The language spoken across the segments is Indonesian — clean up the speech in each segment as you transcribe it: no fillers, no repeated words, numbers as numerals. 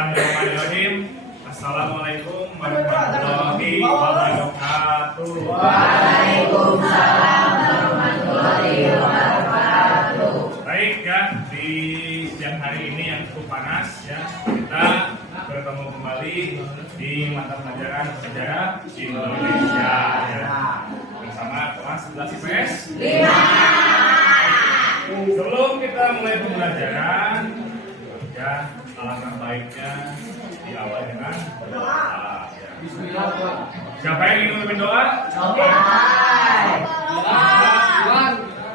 Bismillahirrahmanirrahim. Assalamualaikum warahmatullahi wabarakatuh. Waalaikumsalam warahmatullahi wabarakatuh. Baik ya, di siang hari ini yang cukup panas ya, kita bertemu kembali di mata pelajaran sejarah Indonesia ya, bersama kelas 11 IPS 5. Sebelum kita mulai pembelajaran, ya alangkah baiknya diawali dengan berdoa. Ya. Bismillah. Siapa yang ingin memimpin doa?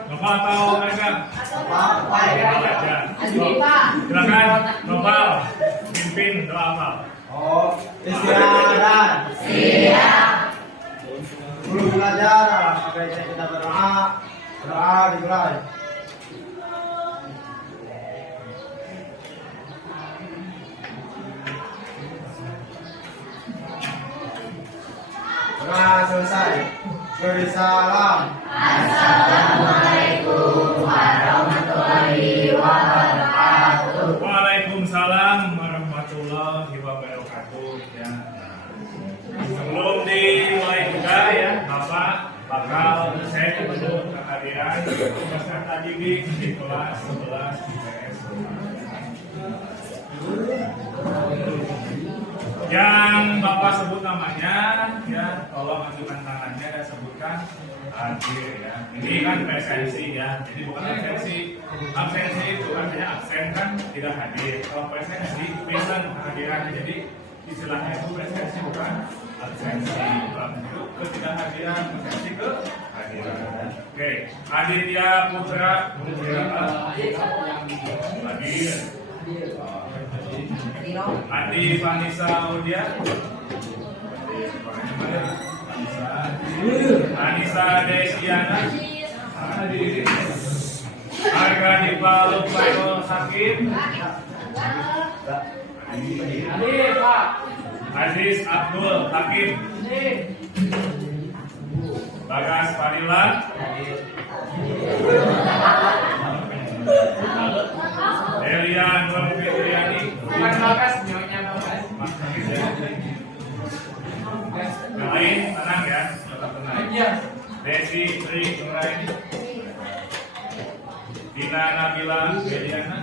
Nopal atau Arga? Nopal aja. Silakan Nopal pimpin doa apa? Istirahat. Siap. Sebelum belajar, sebaiknya kita berdoa. Doa dimulai. Doa selesai. Beri salam. Assalamualaikum warahmatullahi wabarakatuh. Waalaikumsalam warahmatullahi wabarakatuh. Ya. Sebelum dimulai juga ya, Bapak bakal saya dulu kehadiran peserta didik di kelas 11 IPS. Yang Bapak sebut namanya, ya tolong ajukan tangannya dan sebutkan hadir ya. Ini kan presensi ya, jadi bukan absensi. Absensi itu artinya absen kan tidak hadir. Kalau presensi present kehadiran, jadi istilahnya itu presensi bukan absensi. Itu ketidakhadiran, presensi kehadiran. Oke, Aditya Putra hadir. Andi Vanessa Audia, Anissa Desiana, Harga Dipalu Payo Sakim, Aziz Abdul Hakim, Bagas Fadilan, Delia Nur Fitriani, yang lain tenang ya, tetap tenang. Desi Tri Nuraini, Dina Nabila Beliana,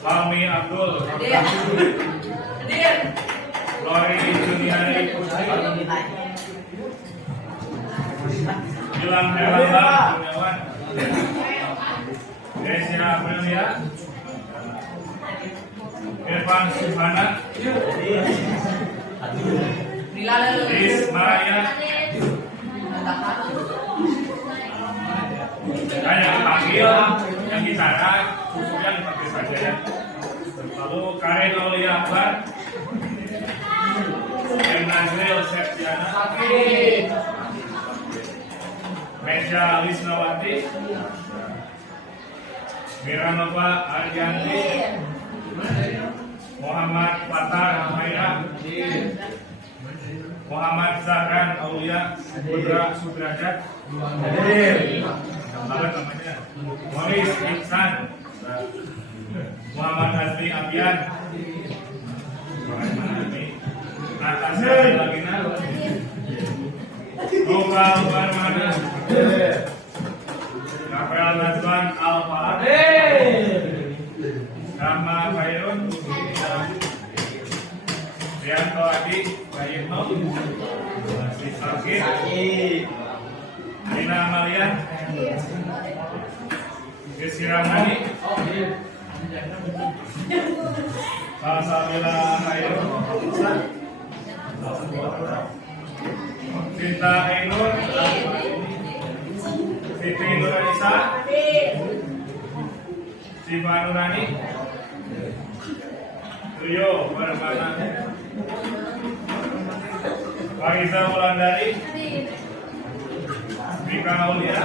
Fahmi Abdul, Lori Juniari Putri, Gilang Herlambang Kurniawan, Desya Aprilia, Irfan Subhana, Lis Maraya, yang dipanggil, yang bicara, khususnya dipanggil saja ya. Lalu Karin Aulia Akbar, M. Nazril Septiana, Meja Lisnawati, Miranova Aryanti, Muhammad Fatar Maira, Muhammad Zahran Aulia Putra Sudrajat, namanya Moris Iksan, Muhammad Hasbi Abian, Natasha Lagina, Nopal Barmana, Rafael Nazwan Al-Fahad, Rama Khairun, Rianto Adi, Bayitno, Sakit, Dina Amalia, Desi Ramani, Salsabila Khairun, Cinta Ainur, Siti Nuranisa, Siva Nurani, Rio Barmana, Faiza Wulandari, Mika Aulia,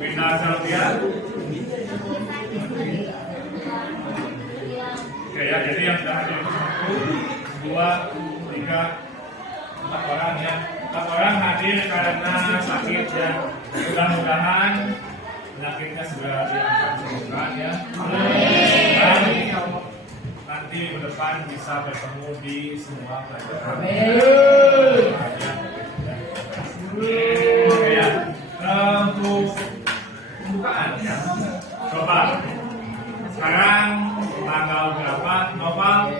Winda Selvia. Oke ya, jadi yang sudah hadir 1, 2, 3, 4 orang ya. 4 orang hadir karena sakit ya. Mudah-mudahan penyakitnya segera diangkat sembuhkan ya. Amin. depan bisa bertemu di semua pelajaran. Ya, untuk pembukaan ya. Coba sekarang tanggal berapa? Novel?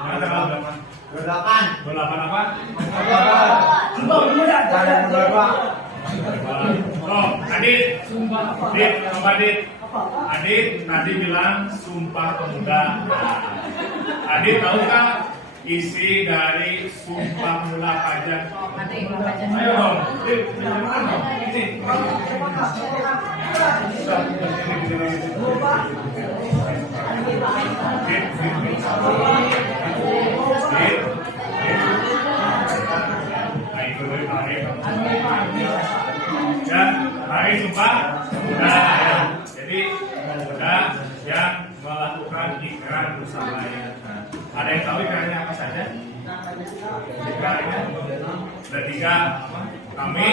Sekarang tanggal berapa? 28. 28 apa? Dan berapa? Oh, Adit, coba Adit tadi bilang Sumpah Pemuda. Nah, Adit tahukah isi dari Sumpah Pemuda apa aja? Ayo dong, Adit, tunjukkan dong. Ini. Ya, hari Sumpah Pemuda ya. Jadi pemuda yang melakukan ikrar bersama ya. Nah, ada yang tahu ikrarnya apa saja? Ikrarnya ada 3 apa? Kami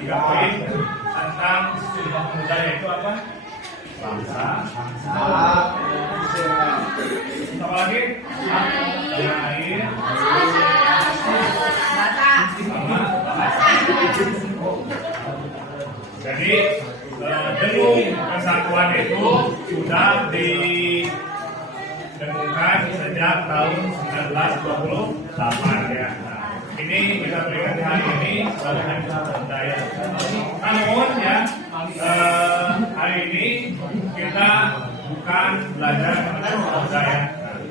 tiga poin tentang Sumpah Pemuda, yaitu apa? Bangsa, apa lagi? Tanah air, sama bahasa. Jadi dengung persatuan itu sudah didengungkan sejak tahun 1928 ya. Ini kita berikan di hari ini sebagai hari Sumpah Pemuda ya. Namun ya hari ini kita bukan belajar tentang pemuda ya,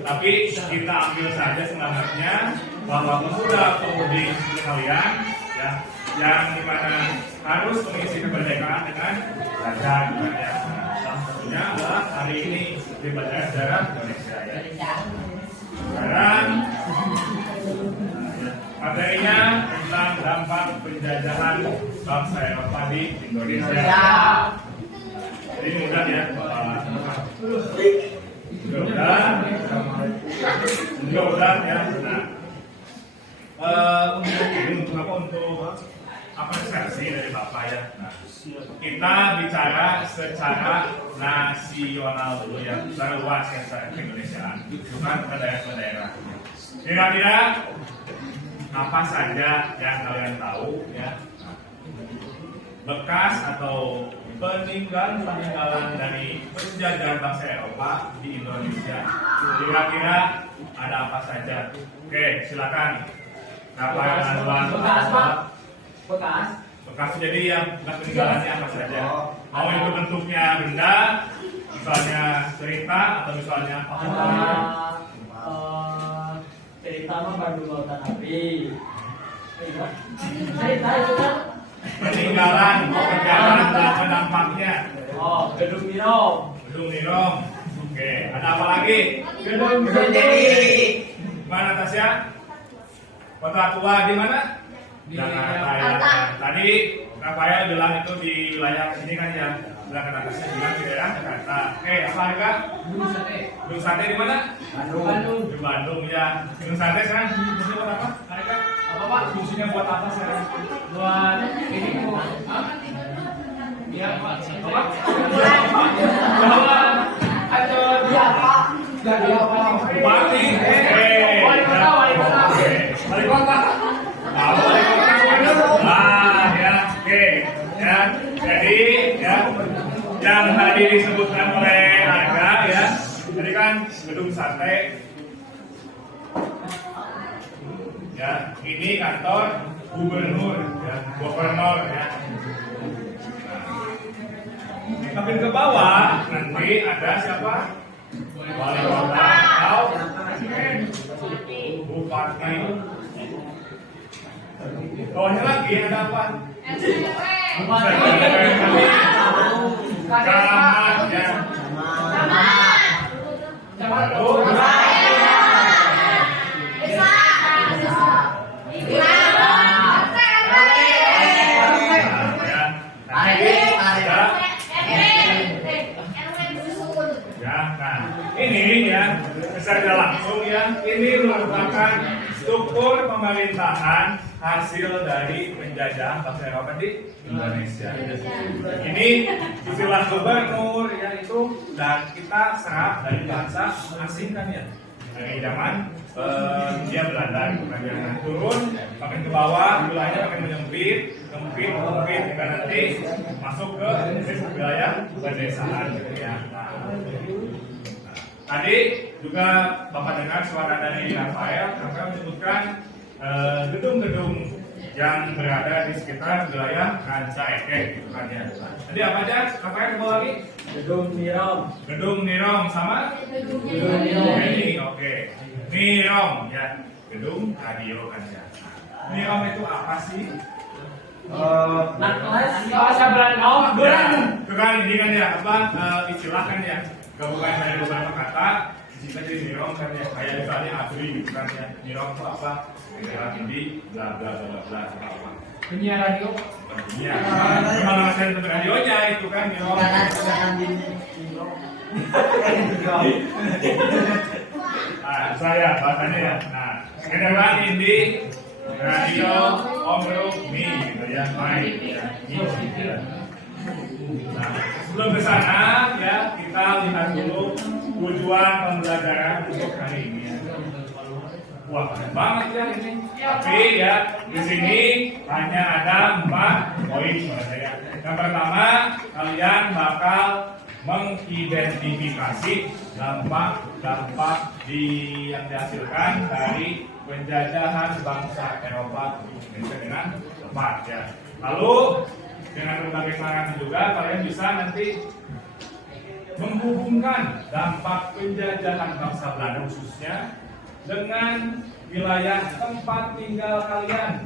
tapi kita ambil saja semangatnya bahwa pemuda-pemudi kalian ya, yang dimana harus mengisi kemerdekaan dengan belajar ya. Salah satunya adalah hari ini di pelajaran sejarah Indonesia ya. Sekarang materinya tentang dampak penjajahan bangsa Eropa di Indonesia. Jadi mudah ya, mudah ya. Nah, untuk apa versi dari Bapak ya. Nah, kita bicara secara nasional dulu ya, secara luas ya, secara Indonesiaan, bukan ke daerah-daerah. Kira-kira apa saja yang kalian tahu ya, bekas atau peninggalan dari penjajahan bangsa Eropa di Indonesia? Kira-kira ada apa saja? Oke, silakan. Apa yang bekas jadi yang bekas peninggalannya apa saja? Mau itu bentuknya benda, misalnya cerita atau misalnya apa? Cerita mah Bandung Lautan Api. Cerita itu kan Peninggalan, penjajahan dan dampaknya. oh Gedung Mirong. Gedung Nirong. Oke, ada apa lagi? Gedung Jadi. Mana Tasya? Kota tua di mana? Di Jakarta ya. Tadi Rafael bilang itu di wilayah sini kan ya. Bilang ke Tasya bilang di daerah Jakarta. Oke, apa harga? Gedung Sate di mana? Bandung. Di Bandung ya. Gedung Sate sekarang fungsinya buat apa? Harga? Apa Pak? Fungsinya buat apa sekarang? Buat ini Bu. Iya Pak. Apa? Buat atau dia Pak. Jadi apa? Bupati. Wali kota, wali kota. Wali kota. Ah ya, oke ya. Jadi ya, yang tadi disebutkan oleh Aga ya, tadi kan gedung sate. Ya, ini kantor gubernur ya, gubernur ya. Nah, makin ke bawah nanti ada siapa? Wali kota atau bupati. Bawahnya lagi ada apa? Camat ya. ini ya, secara langsung ya, ini merupakan struktur pemerintahan hasil dari penjajahan bangsa Eropa di Indonesia. Ini istilah gubernur ya itu, dan kita serap dari bahasa asing kan ya, dari zaman dia Belanda gitu kan, yang turun makin ke bawah, wilayahnya makin menyempit, sempit hingga nanti masuk ke wilayah pedesaan gitu ya. Tadi juga Bapak dengar suara dari Rafael, Rafael menyebutkan gedung-gedung yang berada di sekitar wilayah Ranca Ekek gitu kan ya. Tadi apa aja? Rafael coba lagi? Gedung Mirom. Gedung Nirong sama? Gedung Nirong. Ini oke. Nirong ya, gedung radio kan ya. Nirong itu apa sih? Bahasa Belanda. Ya, itu kan ini kan ya apa istilah kan ya, gabungan dari beberapa kata disingkat jadi nirong kan ya, kayak misalnya abri gitu kan ya, nirong itu apa, negara tinggi bla bla bla bla apa Penyiar radio. ya, memang ngerasain tentang radionya itu kan nirong. Nah, saya bahasanya ya, nah kedengaran ini radio Om Mi gitu ya, baik ya. Nah, sebelum ke sana ya, kita lihat dulu tujuan pembelajaran untuk hari ini. Wah, keren banget ya ini. Tapi ya, di sini hanya ada 4 poin ya. Yang pertama, kalian bakal mengidentifikasi dampak-dampak yang dihasilkan dari penjajahan bangsa Eropa Indonesia dengan tepat ya. Lalu dengan berbagai cara juga kalian bisa nanti menghubungkan dampak penjajahan bangsa Belanda khususnya dengan wilayah tempat tinggal kalian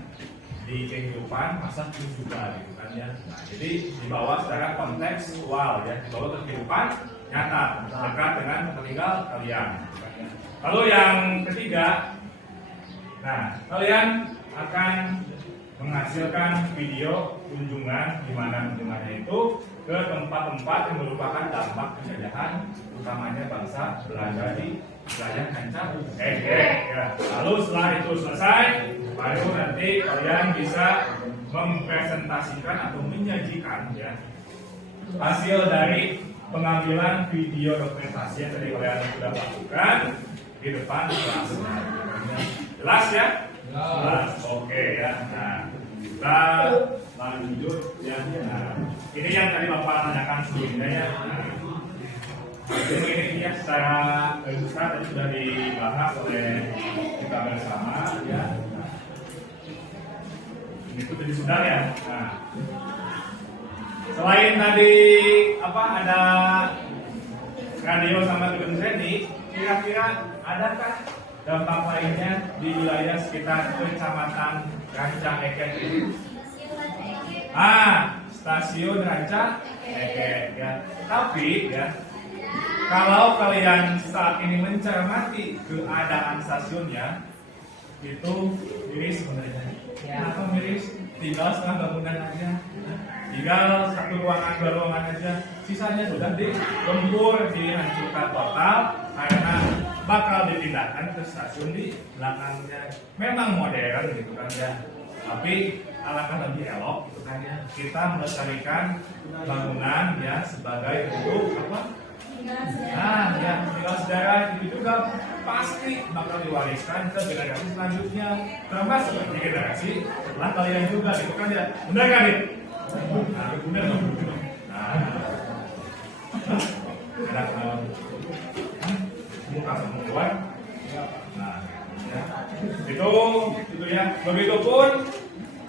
di kehidupan masa kini juga gitu kan ya. Nah, jadi dibawa secara kontekstual ya, dibawa ke kehidupan nyata dekat dengan tempat tinggal kalian gitu kan ya. Lalu yang ketiga, nah kalian akan menghasilkan video kunjungan di mana kunjungannya itu ke tempat-tempat yang merupakan dampak penjajahan utamanya bangsa Belanda di wilayah Ranca Ekek ya. Lalu setelah itu selesai, baru nanti kalian bisa mempresentasikan atau menyajikan ya hasil dari pengambilan video dokumentasi yang tadi kalian sudah lakukan di depan kelas. Jelas ya? Jelas. Oke ya. Nah, kita lanjut ya. Nah, ini yang tadi Bapak tanyakan sebelumnya ya. Nah, ini ya secara besar tadi sudah dibahas oleh kita bersama ya. Ini itu tadi sudah ya. Nah, selain tadi apa ada radio sama gedung seni, kira-kira adakah dampak lainnya di wilayah sekitar Kecamatan Ranca Ekek ini? Stasiun Ranca Ekek ya. Tapi ya, kalau kalian saat ini mencermati keadaan stasiunnya, itu miris sebenarnya. Apa miris? Tinggal setengah bangunan aja, tinggal 1 ruangan 2 ruangan aja, sisanya sudah digempur, dihancurkan total karena bakal dipindahkan ke stasiun di belakangnya. Memang modern gitu kan ya, tapi alangkah lebih elok gitu kan ya, kita melestarikan bangunan ya sebagai bentuk apa? Nah ya, tinggal sejarah itu juga pasti bakal diwariskan ke generasi selanjutnya, termasuk di generasi setelah kalian juga gitu kan ya. Benar kan ya? Nah, benar dong. Nah, enak langsung keluar. Nah, ya. Itu ya. Begitupun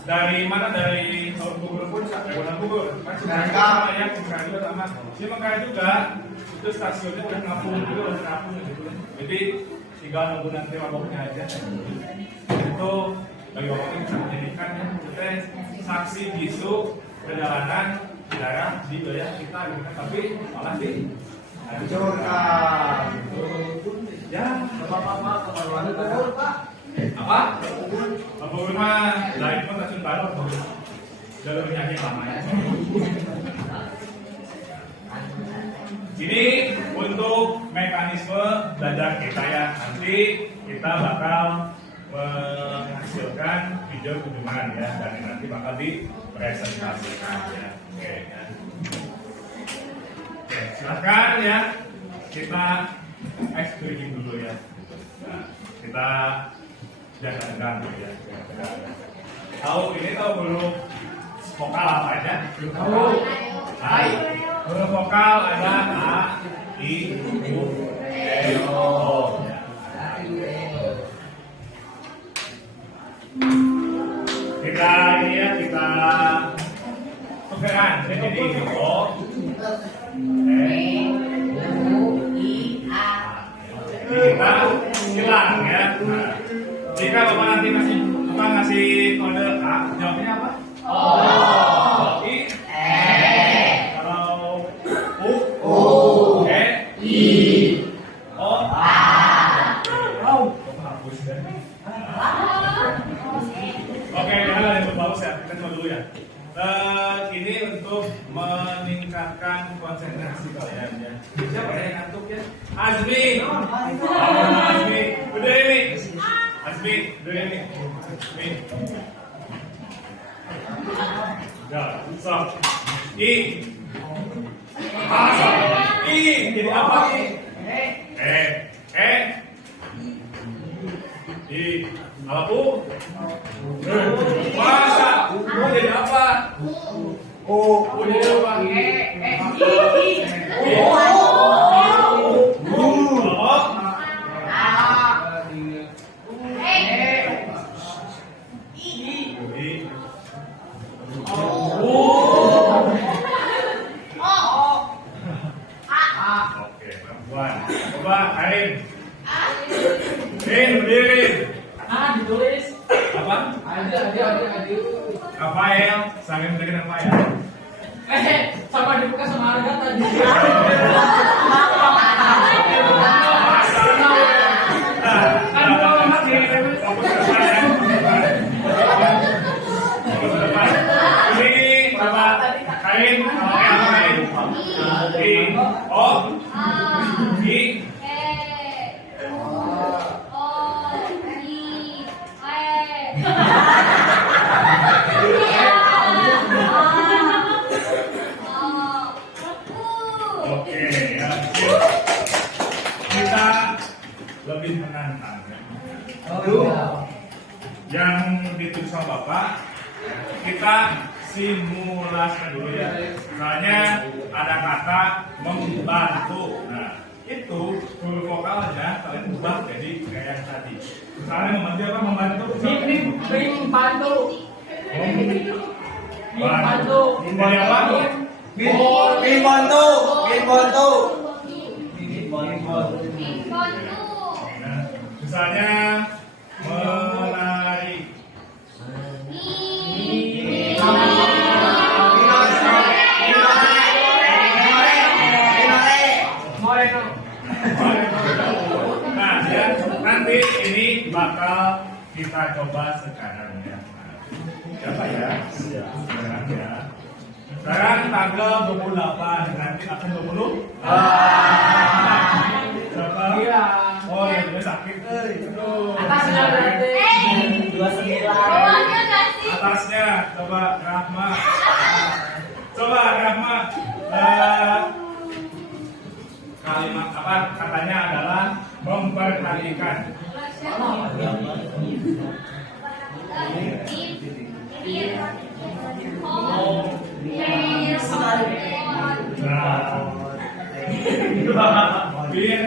dari mana, dari Bogor pun sampai Bogor kan sama ya, Mekar juga sama. Si Mekar juga itu stasiunnya udah ngapung juga, udah ngapung gitu. Jadi tinggal nunggu nanti maboknya aja. Itu bagi bapak ini bisa menjadikan ya, kita saksi bisu perjalanan daerah di wilayah kita gitu kan, tapi malah di Hancurkan. ya Bapak-bapak keperluan Bogor, Pak. apa? Bogor mah lain pun stasiun baru, jalur nyanyi lamanya. Ini untuk mekanisme belajar kita ya. Nanti kita bakal menghasilkan video kunjungan ya, dan nanti bakal dipresentasikan ya. Oke ya. Oke, silakan ya. Kita eksperimen dulu ya. Nah, kita jangan ganggu ya. Tahu belum vokal apa aja? Tahu. Hai. Huruf vokal ada A, I, U, E, O. Kita ini ya, kita tukeran. Jadi O, E, kita hilang ya. Nah, jika Bapak nanti ngasih kode A, jawabnya apa? O. I, kalau U, E, I, O, A. Hapus ya. Oke, yang bagus ya. Kita coba dulu ya. Ini untuk meningkatkan konsentrasi kalian ya. Siapa yang ngantuk ya? Azmi. Azmi. Udah ini. Azmi, udah ini. Azmi. Udah, stop. I. Masuk. I. Jadi apa I? I. Kalau U? Masa? U jadi apa? U jadi apa? Oke, perempuan. Coba Karin. Berdiri. Ditulis. Apa? Ada. Rafael, saling berdiri Rafael. Sama dibuka sama harga tadi. Oke, ya. Kita lebih menantang ya. Yang ditulis sama Bapak, kita simulasi dulu ya. Soalnya ada kata membantu. Nah, itu huruf vokalnya kalian ubah jadi kayak yang tadi. Misalnya membantu apa? Membantu. Bantu. Bantu. Dari apa? Nah, misalnya menari. Nah, ya, nanti ini bakal kita coba sekarang ya. Siapa ya? Sekarang ya. Sekarang tanggal 28, nanti akan 20. Siapa? Iya. Oh, yang gue sakit. Aduh. Atasnya berarti. 29. Atasnya, coba Rahma. Coba Rahma. Kalimat apa? Katanya adalah memperhatikan. Nah, bin,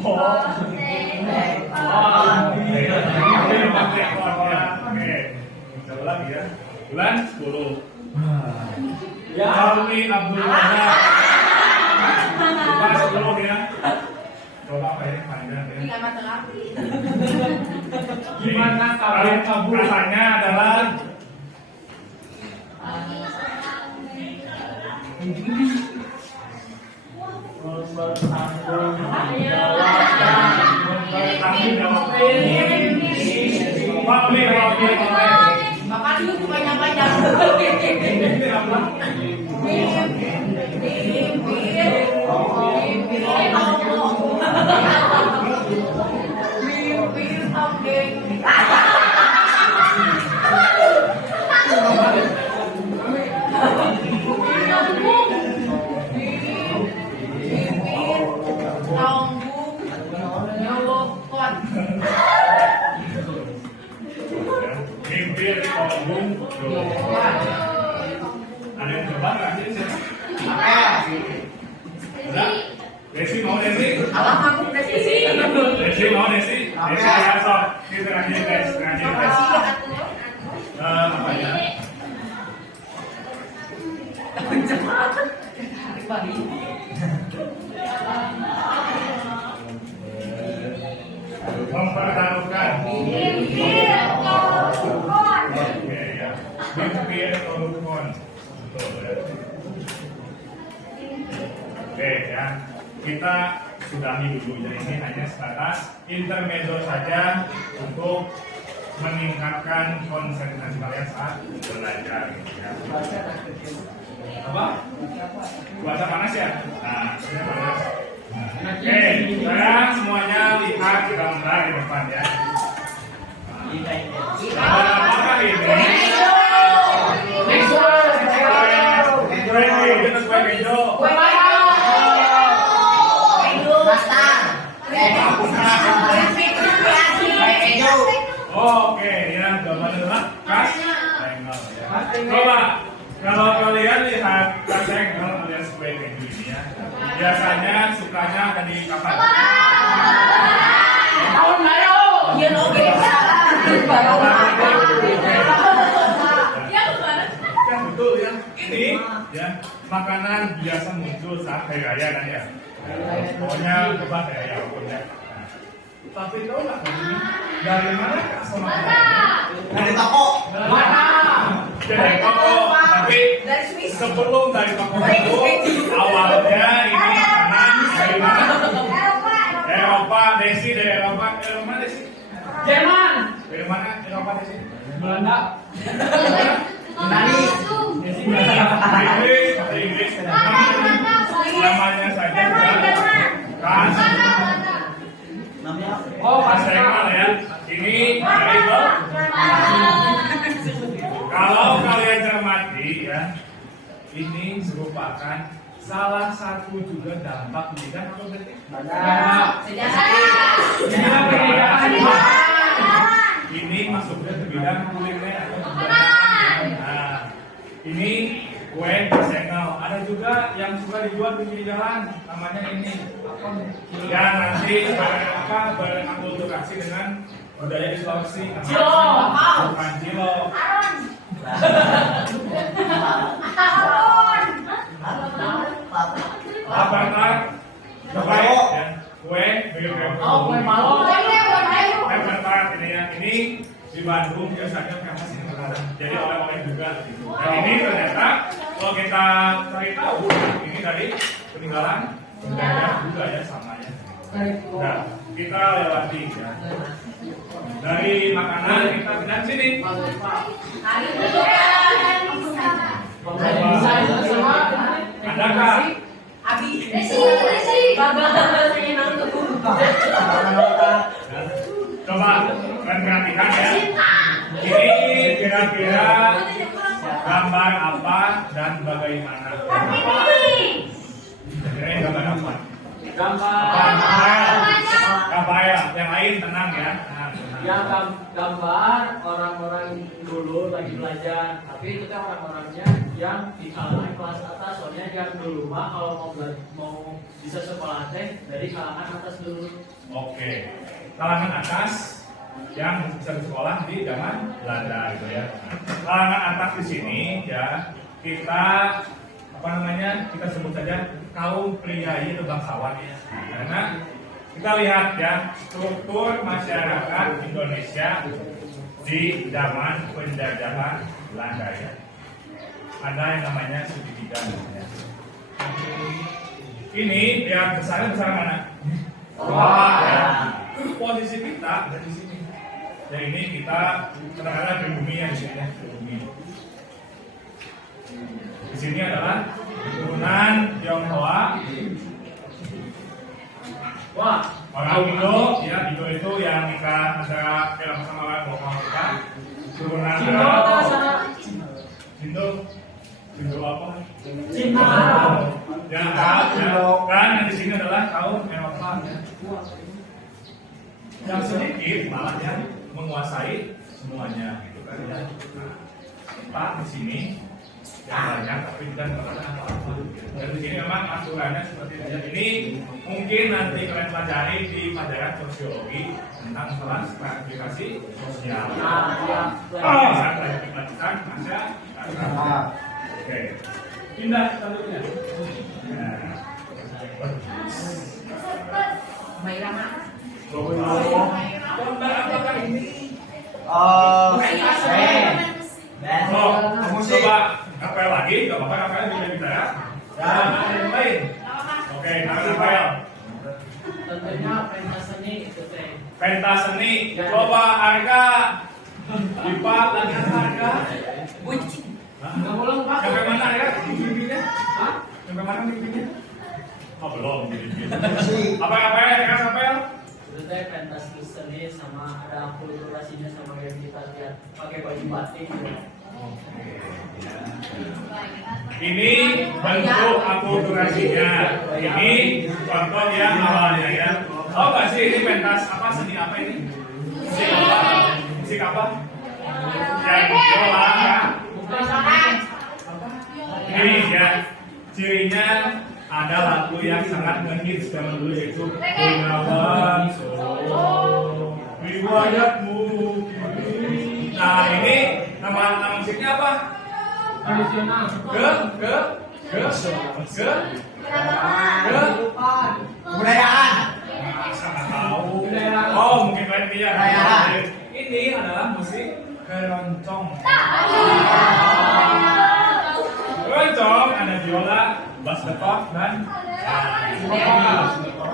ho, oke, coba lagi ya. Bulan 10. Ya, Alwi Abdul Razak. Bulan 10 ya. Coba apa ya panjang ya. Gimana kalian kabur? Katanya adalah Bapak dulu kebanyakan Desi mau Desi ya sok kita aja guys, apa ya? Mempertaruhkan mimpi atau rukun. Oke ya, kita sudahi dulu. Jadi ini hanya sebatas intermezzo saja untuk meningkatkan konsentrasi kalian saat belajar. Ya. Apa? Cuaca panas ya? Nah, panas. Oke, sekarang semuanya lihat gambar di depan ya. Apakah ini? Oke, ya gambar adalah kas tengel ya. Coba kalau kalian lihat kas tengel alias kue keju ini ya, biasanya sukanya ada di kapan? Tahun baru. Iya oke. Ya betul ya. Ini ya makanan biasa muncul saat hari raya kan ya. Pokoknya coba hari raya pokoknya. Tapi tahu nggak ini dari mana asal makanannya? Dari toko. Mana? Dari toko. Tapi sebelum dari toko itu awalnya ini makanan dari mana? Eropa. Desi dari Eropa. Eropa Desi. Jerman. Dari mana Eropa Desi? Belanda. Inggris. Bahasa Inggris. Namanya saja kas. Oh, pas tengel ya. Ini dari kalau kalian cermati ya, ini merupakan salah satu juga dampak pendidikan apa berarti? Ini masuknya ke bidang kuliner atau makanan. Nah, ini kue sengel. Ada juga yang suka dijual di jalan, namanya ini apa? Ya nanti berakulturasi dengan budaya di Sulawesi. Bukan cilok. Apa ntar? Kue ya, kue Kue malo. ini ya, ini di Bandung biasanya famous ini makanan. Jadi oleh-oleh juga. Dan ini ternyata kalau kita cari tahu, ini dari peninggalan penjajah juga ya samanya. Nah, kita lewati ya. Dari makanan kita pindah sini. Adakah? Abi. Coba perhatikan ya. Ini kira-kira gambar apa dan bagaimana? Ini gambar apa? Gambar yang lain tenang ya. Yang gambar orang-orang dulu lagi belajar, tapi itu kan orang-orangnya yang di kalangan kelas atas. Soalnya yang dulu mah kalau mau bisa sekolah teh dari kalangan atas dulu. Oke, kalangan atas yang bisa sekolah di zaman Belanda gitu ya. Kalangan atas di sini ya kita apa namanya, kita sebut saja kaum priayi atau bangsawan ya. Karena kita lihat ya struktur masyarakat Indonesia di zaman penjajahan Belanda ya. Ada yang namanya suku Bidang. Ya. Ini yang besar mana? Bawah ya. Posisi kita ada di sini. Dan ini kita kadang-kadang pribumi ya di sini ya, pribumi. Di sini adalah keturunan Tionghoa. Wah, orang Indo ya, Indo itu yang nikah antara sama orang lokal kita. Keturunan Indo apa? Cina. Ya, kan yang di sini adalah kaum Eropa ya. Yang sedikit malah yang menguasai semuanya gitu kan ya. Nah, Pak di sini yang banyak tapi tidak mengatakan apa-apa. Dan di sini memang aturannya seperti ini. Mungkin nanti kalian pelajari di pelajaran sosiologi tentang kelas klasifikasi sosial. Bisa kalian lanjutkan masa. Oke, pindah selanjutnya. Mairama. Gambar apakah ini? Coba apel lagi, gak apa-apa apel juga kita ya. Dan ada yang lain. Oke, apel. Tentunya pentas seni itu teh. Pentas seni. Coba harga. Lipat lagi harga. Bucin. Nggak boleh lupa. Sampai mana ya? Mimpinya? Hah? Sampai mana mimpinya? Oh belum. Apa ya? Apel? Itu teh pentas seni sama ada akulturasinya sama yang kita lihat pakai baju batik gitu. Ini bentuk akulturasinya. Ini contoh yang awalnya ya. Oh nggak sih ini pentas apa seni apa ini? Musik apa? Musik apa? Yang biola ya. Ini ya cirinya ada lagu yang sangat ngehits zaman dulu yaitu Gunawan Solo riwayatmu. Nah ini nama musiknya apa? Tradisional. Kebudayaan. Sangat tahu. Oh mungkin lain dia. Ini adalah musik keroncong. Keroncong ada biola, bass depok dan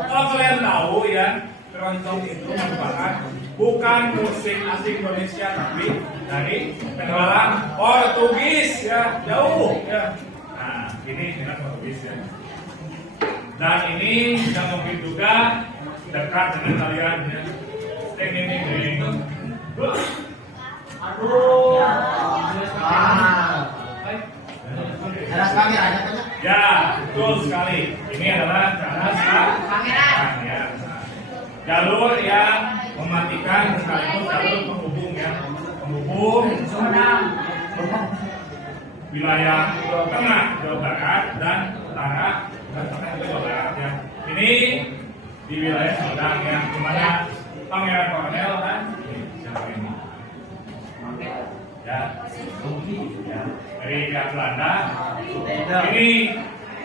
kalau kalian tahu ya keroncong itu merupakan bukan musik asli Indonesia tapi dari peninggalan Portugis ya jauh ya. Nah ini dengan Portugis ya. Dan ini yang mungkin juga dekat dengan kalian ya. Ini. Aduh. Ada kamera, ada kamera. Ya, betul sekali. Ini adalah cara Kamera. ya. Jalur yang mematikan sekaligus jalur penghubung ya. Penghubung wilayah Jawa Tengah, Jawa Barat dan Utara dan Tengah Jawa Barat ya. Ini di wilayah Sumedang ya, di mana Pangeran Kornel dan siapa ini? Ya, dari pihak Belanda. Ini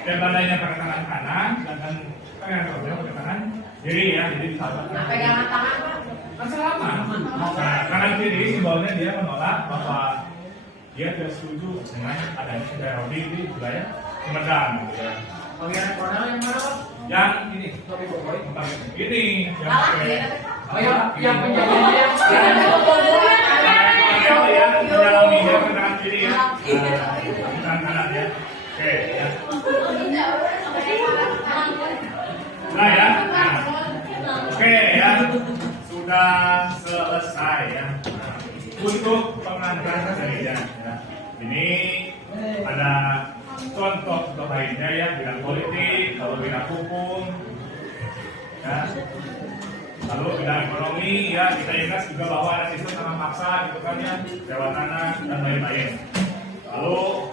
pihak Belandanya pakai tangan kanan, dan Pangeran Kornel pakai tangan kiri ya, jadi disahabatkan. Pegangan tangan. Kan selama. Nah, kanan kiri simbolnya dia menolak bahwa dia tidak setuju dengan adanya teroris di wilayah Sumedang. Gitu ya. Pangeran Kornel yang mana, Pak? Yang ini, Topi Boboiboy. ini yang pakai. Oh yang penjajahnya yang Ya, menyalami dia ke tangan kiri ya. Tangan kanan ya. Oke ya. Nah ya. Nah. Oke ya. Sudah selesai ya. Nah, untuk pengantar gereja ya. Ini ada contoh lainnya ya, bidang politik, kalau bidang hukum ya. Lalu bidang ekonomi ya, kita ingat juga bahwa ada sistem tanam paksa gitu kan ya, sewa tanah dan lain-lain. Lalu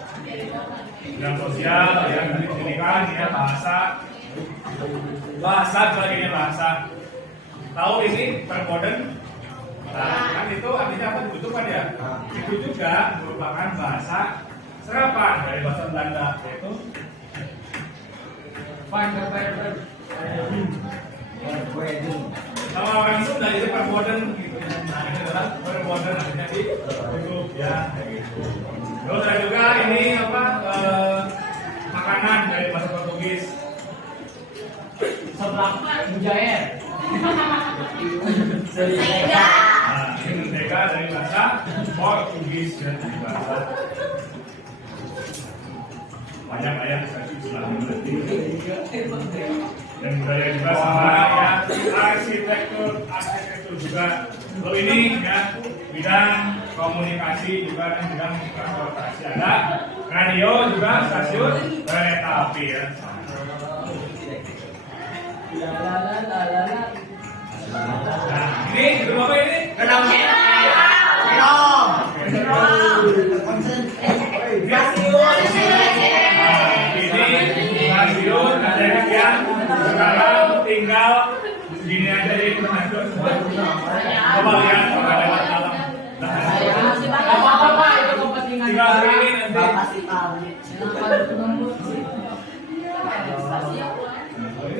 bidang sosial ya, tadi pendidikan ya, bahasa sebagainya bahasa. Tahu ini permoden? Nah, kan itu artinya apa dibutuhkan ya? Itu juga merupakan bahasa serapan dari bahasa Belanda yaitu sama orang Sunda itu permoden gitu. Nah ini adalah permoden artinya di YouTube ya kayak gitu. Terus ada juga ini apa makanan dari bahasa Portugis. sebelah Mujair. Nah ini mentega dari bahasa Portugis dan dari bahasa banyak ayat saya sudah mengerti. Dan budaya juga sama ya, arsitektur juga. Lalu ini ya bidang komunikasi juga dan bidang transportasi ada radio juga stasiun kereta api ya. Nah ini gedung apa ini? Gedung Gedung. Coba lihat orang lewat dalam. Gak apa-apa Pak, itu kepentingan Tinggal negara. ini nanti. pasti tahu.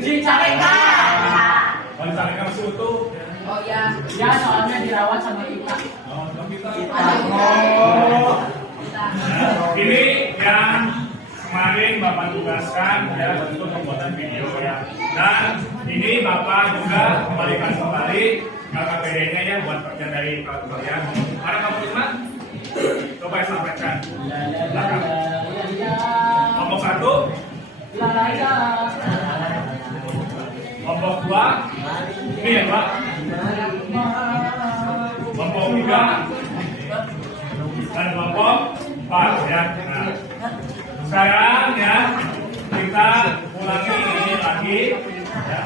Dicari Kalau misalnya kamu utuh, Oh ya. ya, soalnya dirawat sama kita. oh, kita. Oh. Ini yang kemarin Bapak tugaskan ya untuk pembuatan video ya. Dan ini Bapak juga kembalikan kembali KKPD-nya ya buat kerja dari kalian. Mana kamu terima? Coba sampaikan. Belakang. Kelompok 1, kelompok 2, ini ya Pak. Kelompok 3 dan kelompok 4 ya. Nah, sekarang ya kita ulangi ini lagi ya.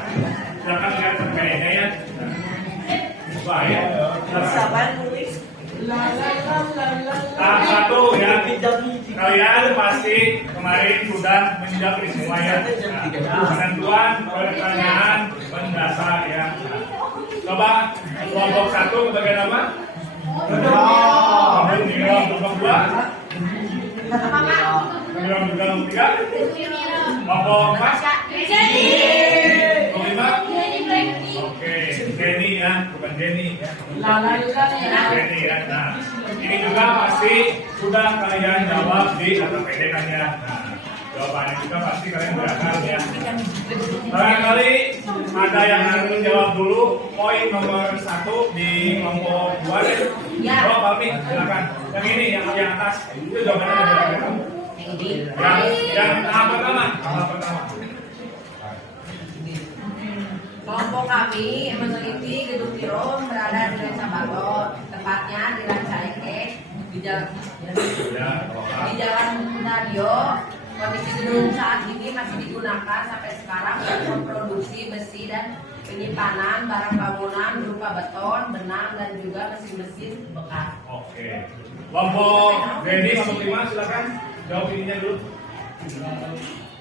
Silakan lihat KKPD-nya ya. Nah, ya. Tahap 1 ya, kalian pasti kemarin sudah menjawab ini semua ya. Nah, penentuan pertanyaan mendasar ya. Nah, coba kelompok 1 ke bagian apa? Kelompok 2, kelompok 3, kelompok 4, kelompok 5. Oke, Denny ya, bukan Denny ya. Denny ya. Nah, ini juga pasti sudah kalian jawab di KKPD kan ya. Nah, jawabannya juga pasti kalian beragam ya. Barangkali ada yang harus menjawab dulu poin nomor 1 di kelompok 2 deh. Ya. Oh, Palmi, silakan. Yang ini yang atas itu jawabannya ada berapa? Yang tahap pertama. Kelompok kami meneliti gedung Tirum berada di Desa Balot, tepatnya di Rancaikek, di Jalan Radio. Kondisi gedung saat ini masih digunakan sampai sekarang untuk memproduksi besi dan penyimpanan barang bangunan berupa beton, benang, dan juga mesin-mesin bekas. Oke. Kelompok Denny, kelompok 5 silakan jawab ininya dulu.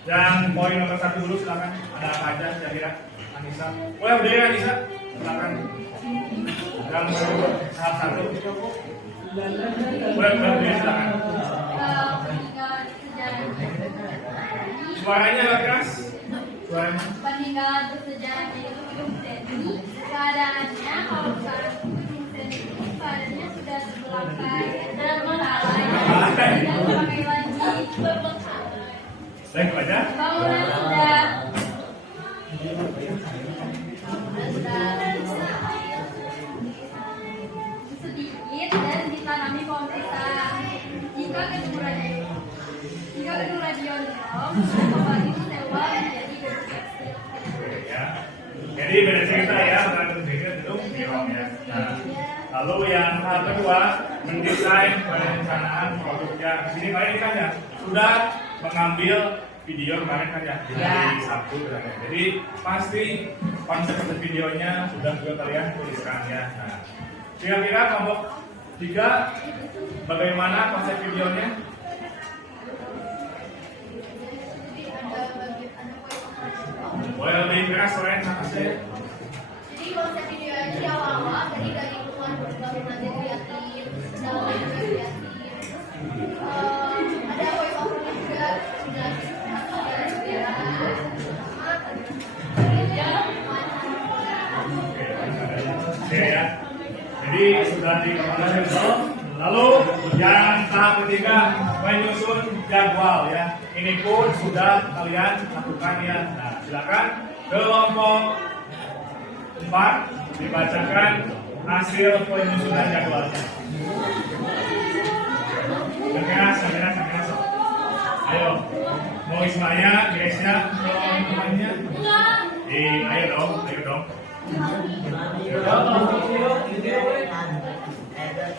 Yang poin nomor 1 dulu silakan. Ada apa aja kira-kira? Anissa. Oh ya udah ya Anissa. Silakan. Yang tahap 1. Boleh silakan. Suaranya agak keras. Suaranya. Peninggalan bersejarah itu gedung Denny. Keadaannya kalau sekarang gedung Denny itu keadaannya sudah terbelakang dan terbengkalai dan dipakai lagi berbengkalai. Baik aja. Bangunan sudah sedikit dan ditanami pohon pisang. Jika gedung radio kembali disewa menjadi gedung tekstil. Ya. Jadi beda cerita ya, bukan gedung gedung Tirom ya. Nah, lalu yang tahap kedua mendesain perencanaan produknya. Di sini kalian kan ya sudah mengambil video kemarin kan ya dari Sabtu kan ya. Jadi pasti konsep videonya sudah juga kalian tuliskan ya. Nah, kira-kira kelompok 3 bagaimana konsep videonya? Boleh lebih keras soalnya sama saya. Jadi konsep videonya di awal-awal dari lingkungan bangunan yang kreatif, dalam yang kreatif. Ada voice over-nya juga sudah Oke ya. Jadi sudah dikomunikasikan. Lalu yang tahap ketiga menyusun jadwal ya. Ini pun sudah kalian lakukan ya. Nah, silakan kelompok 4 dibacakan hasil penyusunan jadwalnya. Sekeras. Ayo, mau Ismaya, Grace-nya, teman-temannya. Ayo dong.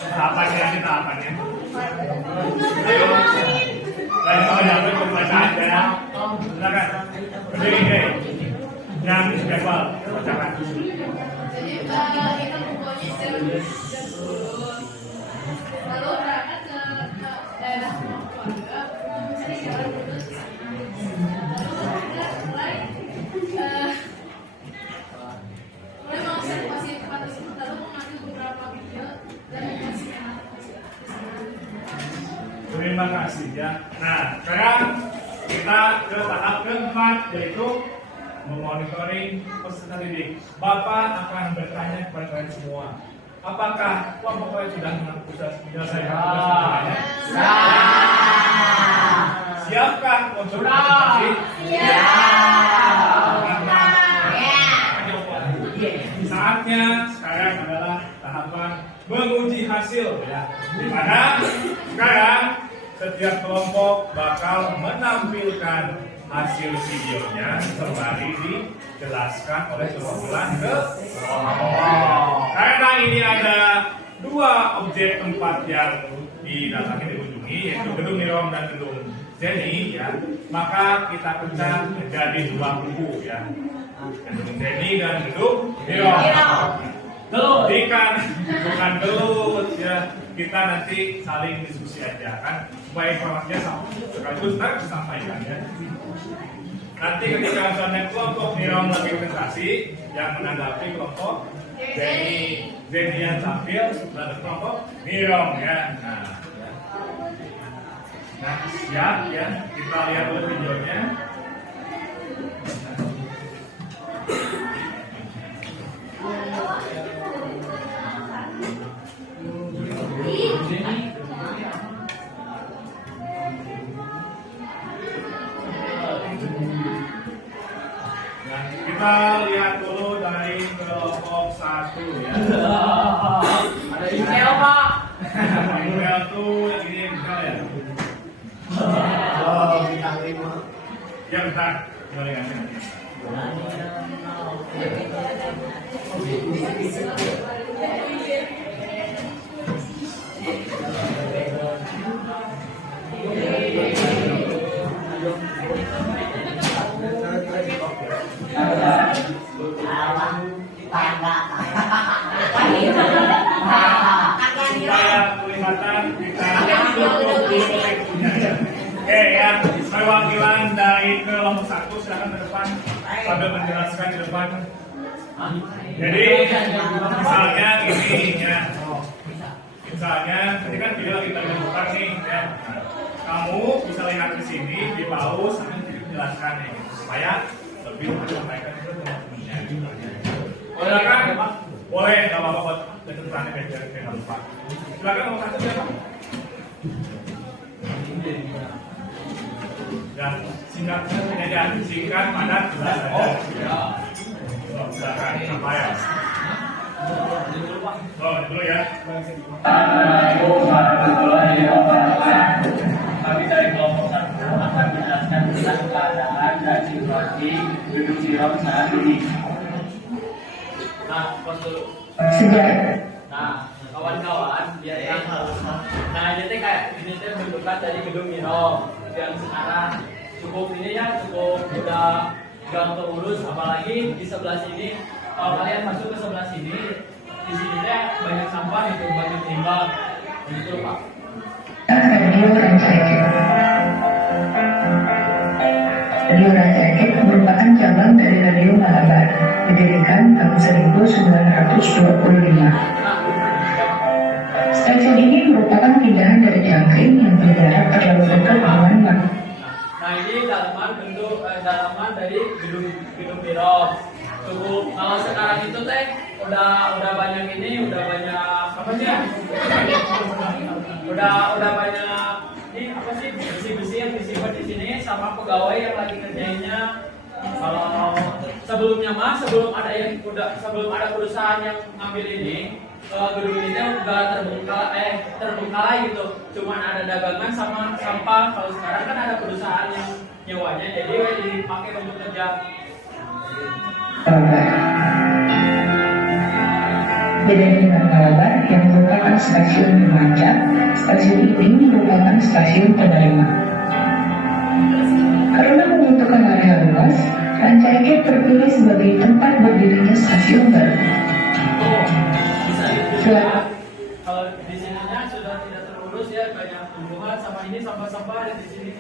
Tahapannya. Ayo. Lain kalau dapat pembacaan ya. Silakan. Berdiri. Yang jadwal bacakan. kita pokoknya lalu berangkat ke daerah keluarga mencari jalan lurus ke sana. Lalu kita mulai mengobservasi tempat tersebut, lalu Terima kasih ya. Nah, sekarang kita ke tahap keempat, yaitu memonitoring peserta didik. Bapak akan bertanya kepada kalian semua, apakah kelompok kalian sudah menyelesaikan tugas semuanya? Siapkah untuk presentasi? Saatnya sekarang adalah tahapan menguji hasil ya. Di mana sekarang setiap kelompok bakal menampilkan hasil videonya sembari dijelaskan oleh perwakilan ke kelompok. Karena ini ada dua objek tempat yang didatangi dikunjungi, yaitu gedung Nirom dan gedung Zeni ya, maka kita pecah menjadi dua kubu ya, gedung Zeni dan gedung Nirom. Gelut, bukan gelut ya, kita nanti saling diskusi aja kan, supaya informasinya sama sekaligus disampaikan ya. Nanti ketika misalnya kelompok Nirom lagi presentasi, yang menanggapi kelompok Zeni yang tampil dan kelompok Nirom ya. Nah, siap ya, kita lihat dulu videonya. Nah, kita lihat dulu dari kelompok 1 ya. Ada email Pak. Email tuh yang ini email ya. Bintang 5. Ya bentar, boleh ngasih. Supaya kelihatan kita Oke ya, perwakilan dari kelompok 1 silakan ke depan sambil menjelaskan di depan. Jadi misalnya ini ya, misalnya ketika video kita dibuka nih ya, kamu bisa lihat di sini di pause sambil menjelaskan nih supaya lebih menyampaikan itu teman-temannya. Silakan, boleh nggak apa-apa buat ketentuannya biar nggak lupa. Silakan nomor 1 siapa? Dan singkatnya aja, singkat, padat, jelas aja. Silakan, apa ya? Dulu ya. Kami dari kelompok 1 akan menjelaskan tentang keadaan dan situasi gedung Nirom saat ini. Nah, pos dulu. Nah, kawan-kawan, biar yang nah ini teh kayak ini teh bentukan dari gedung Nirom yang sekarang cukup ini ya, cukup udah gang terurus, apalagi di sebelah sini. Kalau kalian masuk ke sebelah sini, di sini teh banyak sampah itu, banyak limbah, gitu Pak. Radio Rancaikek merupakan cabang dari Radio Malabar, didirikan tahun 1925. Stasiun ini merupakan pindahan dari Jangkrik yang berjarak terlalu dekat dengan Mak. Nah ini dalaman dari gedung Nirom. Cukup kalau sekarang itu teh udah banyak ini, udah banyak apa sih? Udah banyak ini apa sih besi-besi yang disimpan di sini sama pegawai yang lagi kerjainnya. Kalau sebelum ada perusahaan yang ngambil ini, gedung ini udah terbengkalai gitu. Cuman ada dagangan sama sampah. Kalau sekarang kan ada perusahaan yang nyewanya, jadi dipakai untuk kerja. Beda dengan Malabar yang merupakan stasiun pemancar, stasiun ini merupakan stasiun penerima. Karena membutuhkan area luas, Rancaikek terpilih sebagai tempat berdirinya stasiun baru. Bisa dilihat kalau di sininya sudah tidak terurus ya, banyak tumbuhan sama ini sampah-sampah ada di sini,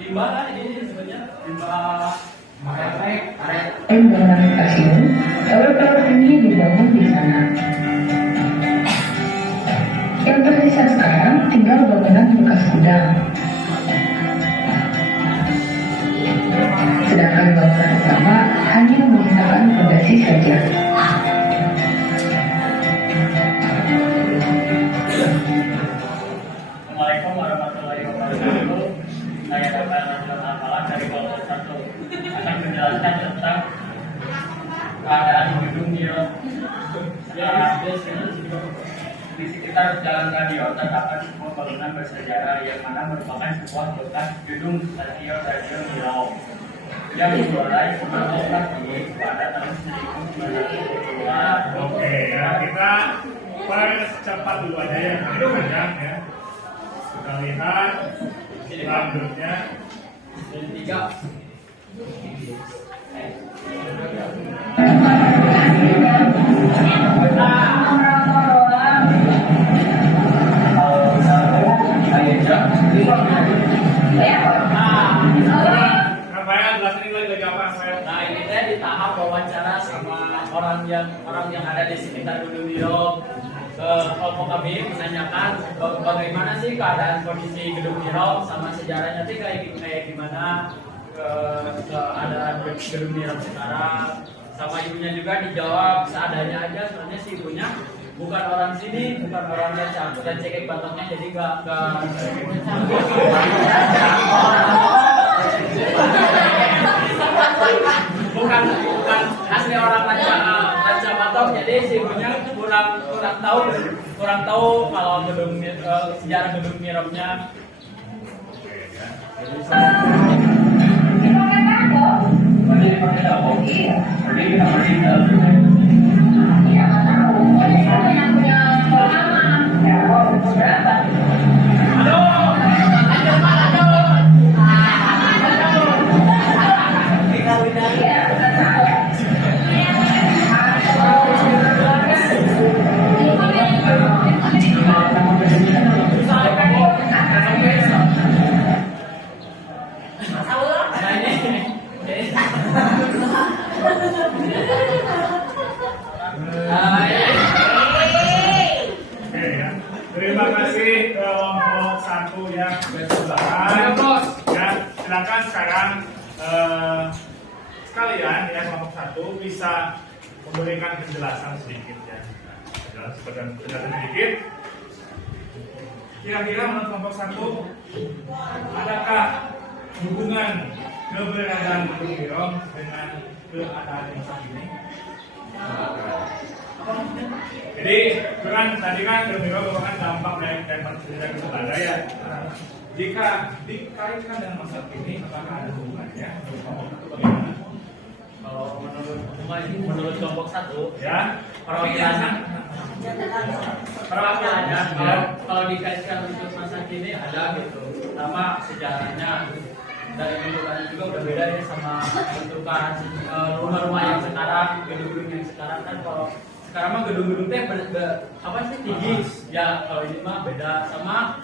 limbah lah ini sebenarnya limbah. Dalam stasiun, tower ini dibangun di sana. Yang Yang tersisa sekarang tinggal bangunan bekas gudang. Sedangkan bangunan utama hanya menyisakan fondasi saja. Assalamualaikum warahmatullahi wabarakatuh. Saya dapat Rajul Amalan dari kelompok 1 akan menjelaskan tentang keadaan gedung Niro. Di sekitar Jalan Radio terdapat sebuah bangunan bersejarah yang mana merupakan sebuah bekas gedung stasiun radio Niro yang dimulai beroperasi pada tahun 1922. Oke, ya kita percepat dulu aja ya. Itu panjang ya. Kita lihat selanjutnya. Nah ini teh di tahap wawancara sama orang yang ada di sekitar Gedung Niro. Kelompok kami menanyakan bagaimana sih keadaan kondisi Gedung Niro sama sejarahnya sih kayak gimana keadaan Gedung Niro sekarang. Sama ibunya juga dijawab seadanya aja, soalnya si ibunya bukan orang sini, bukan orang yang dan cekek bataknya, jadi nggak bukan asli orang Ranca Batok, jadi si ibunya kurang tahu kalau sejarah Gedung Niro-nya. Terima kasih kelompok 1 yang berseberangan. Ya, silakan sekarang sekalian ya kelompok 1 bisa memberikan penjelasan sedikit ya. Penjelasan sedikit. Kira-kira menurut kelompok 1, adakah hubungan keberadaan Gedung Niro dengan keadaan yang saat ini? Jadi tadi kan Gedung Niro merupakan dampak dari perjalanan keluarga ya. Jika dikaitkan dengan masa kini, apakah ada hubungannya? Kalau menurut kelompok 1 Ya, perwakilannya kalau dikaitkan untuk masa kini ada gitu. Pertama sejarahnya dari bentukannya juga udah beda ya sama bentukan rumah-rumah yang sekarang, gedung-gedung yang sekarang kan. Kalau sekarang mah gedung-gedung teh apa sih tinggi ya, kalau ini mah beda sama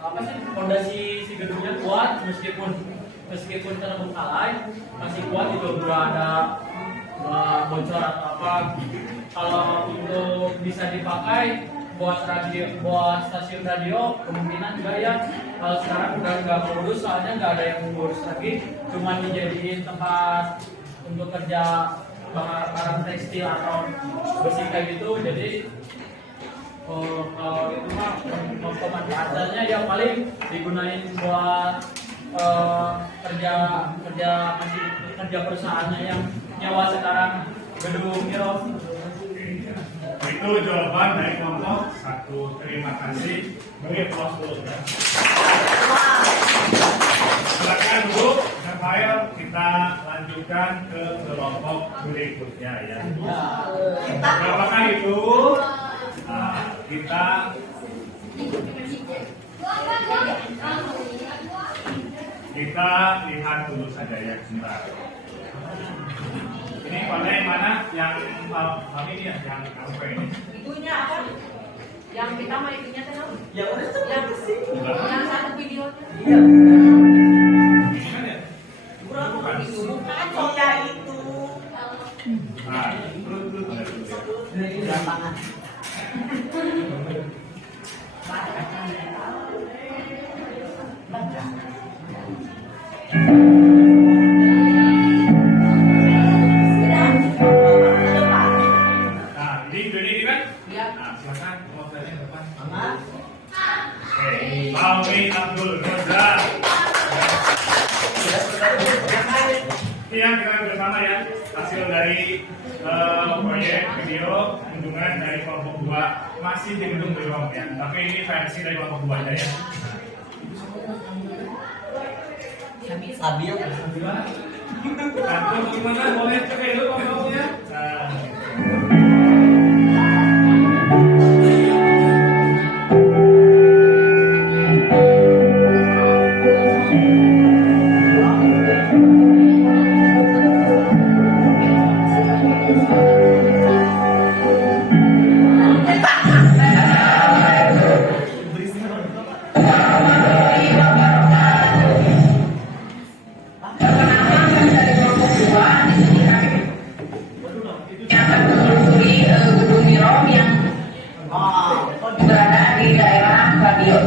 apa sih fondasi si gedungnya kuat meskipun terbengkalai masih kuat itu, nggak ada bocor atau apa. Kalau untuk bisa dipakai buat stasiun radio kemungkinan juga ya. Kalau sekarang udah nggak mengurus, soalnya nggak ada yang mengurus lagi, cuma dijadiin tempat untuk kerja barang tekstil atau besi kayak gitu. Jadi kalau itu mah pemanfaatannya ya paling digunain buat kerja perusahaannya yang nyawa sekarang Gedung Niro. Itu jawaban dari kelompok 1. Terima kasih. Beri aplaus dulu ya. Silakan dulu, Rafael, kita lanjutkan ke kelompok berikutnya ya. Apakah itu? Kita lihat dulu saja ya sebentar. Ini mana yang ini ya, yang apa ini? Itunya apa? Yang kita main itunya kan? Ya udah Yang satu videonya. Iya. Ini kan ya? Bukan. Itu bukan itu. Nah, terus. Lapangan. Nah, ini kan? Ya. Nah, silakan wakilnya ke depan. Oke, Fahmi Abdul Roza. Ini yang kita bersama ya, hasil dari proyek video kunjungan dari kelompok 2 masih di gedung Belom ya, tapi ini versi dari kelompok 2 aja ya. Stabil. Nah, gimana? Boleh cek dulu kelompoknya. Nah. Berada di daerah radio.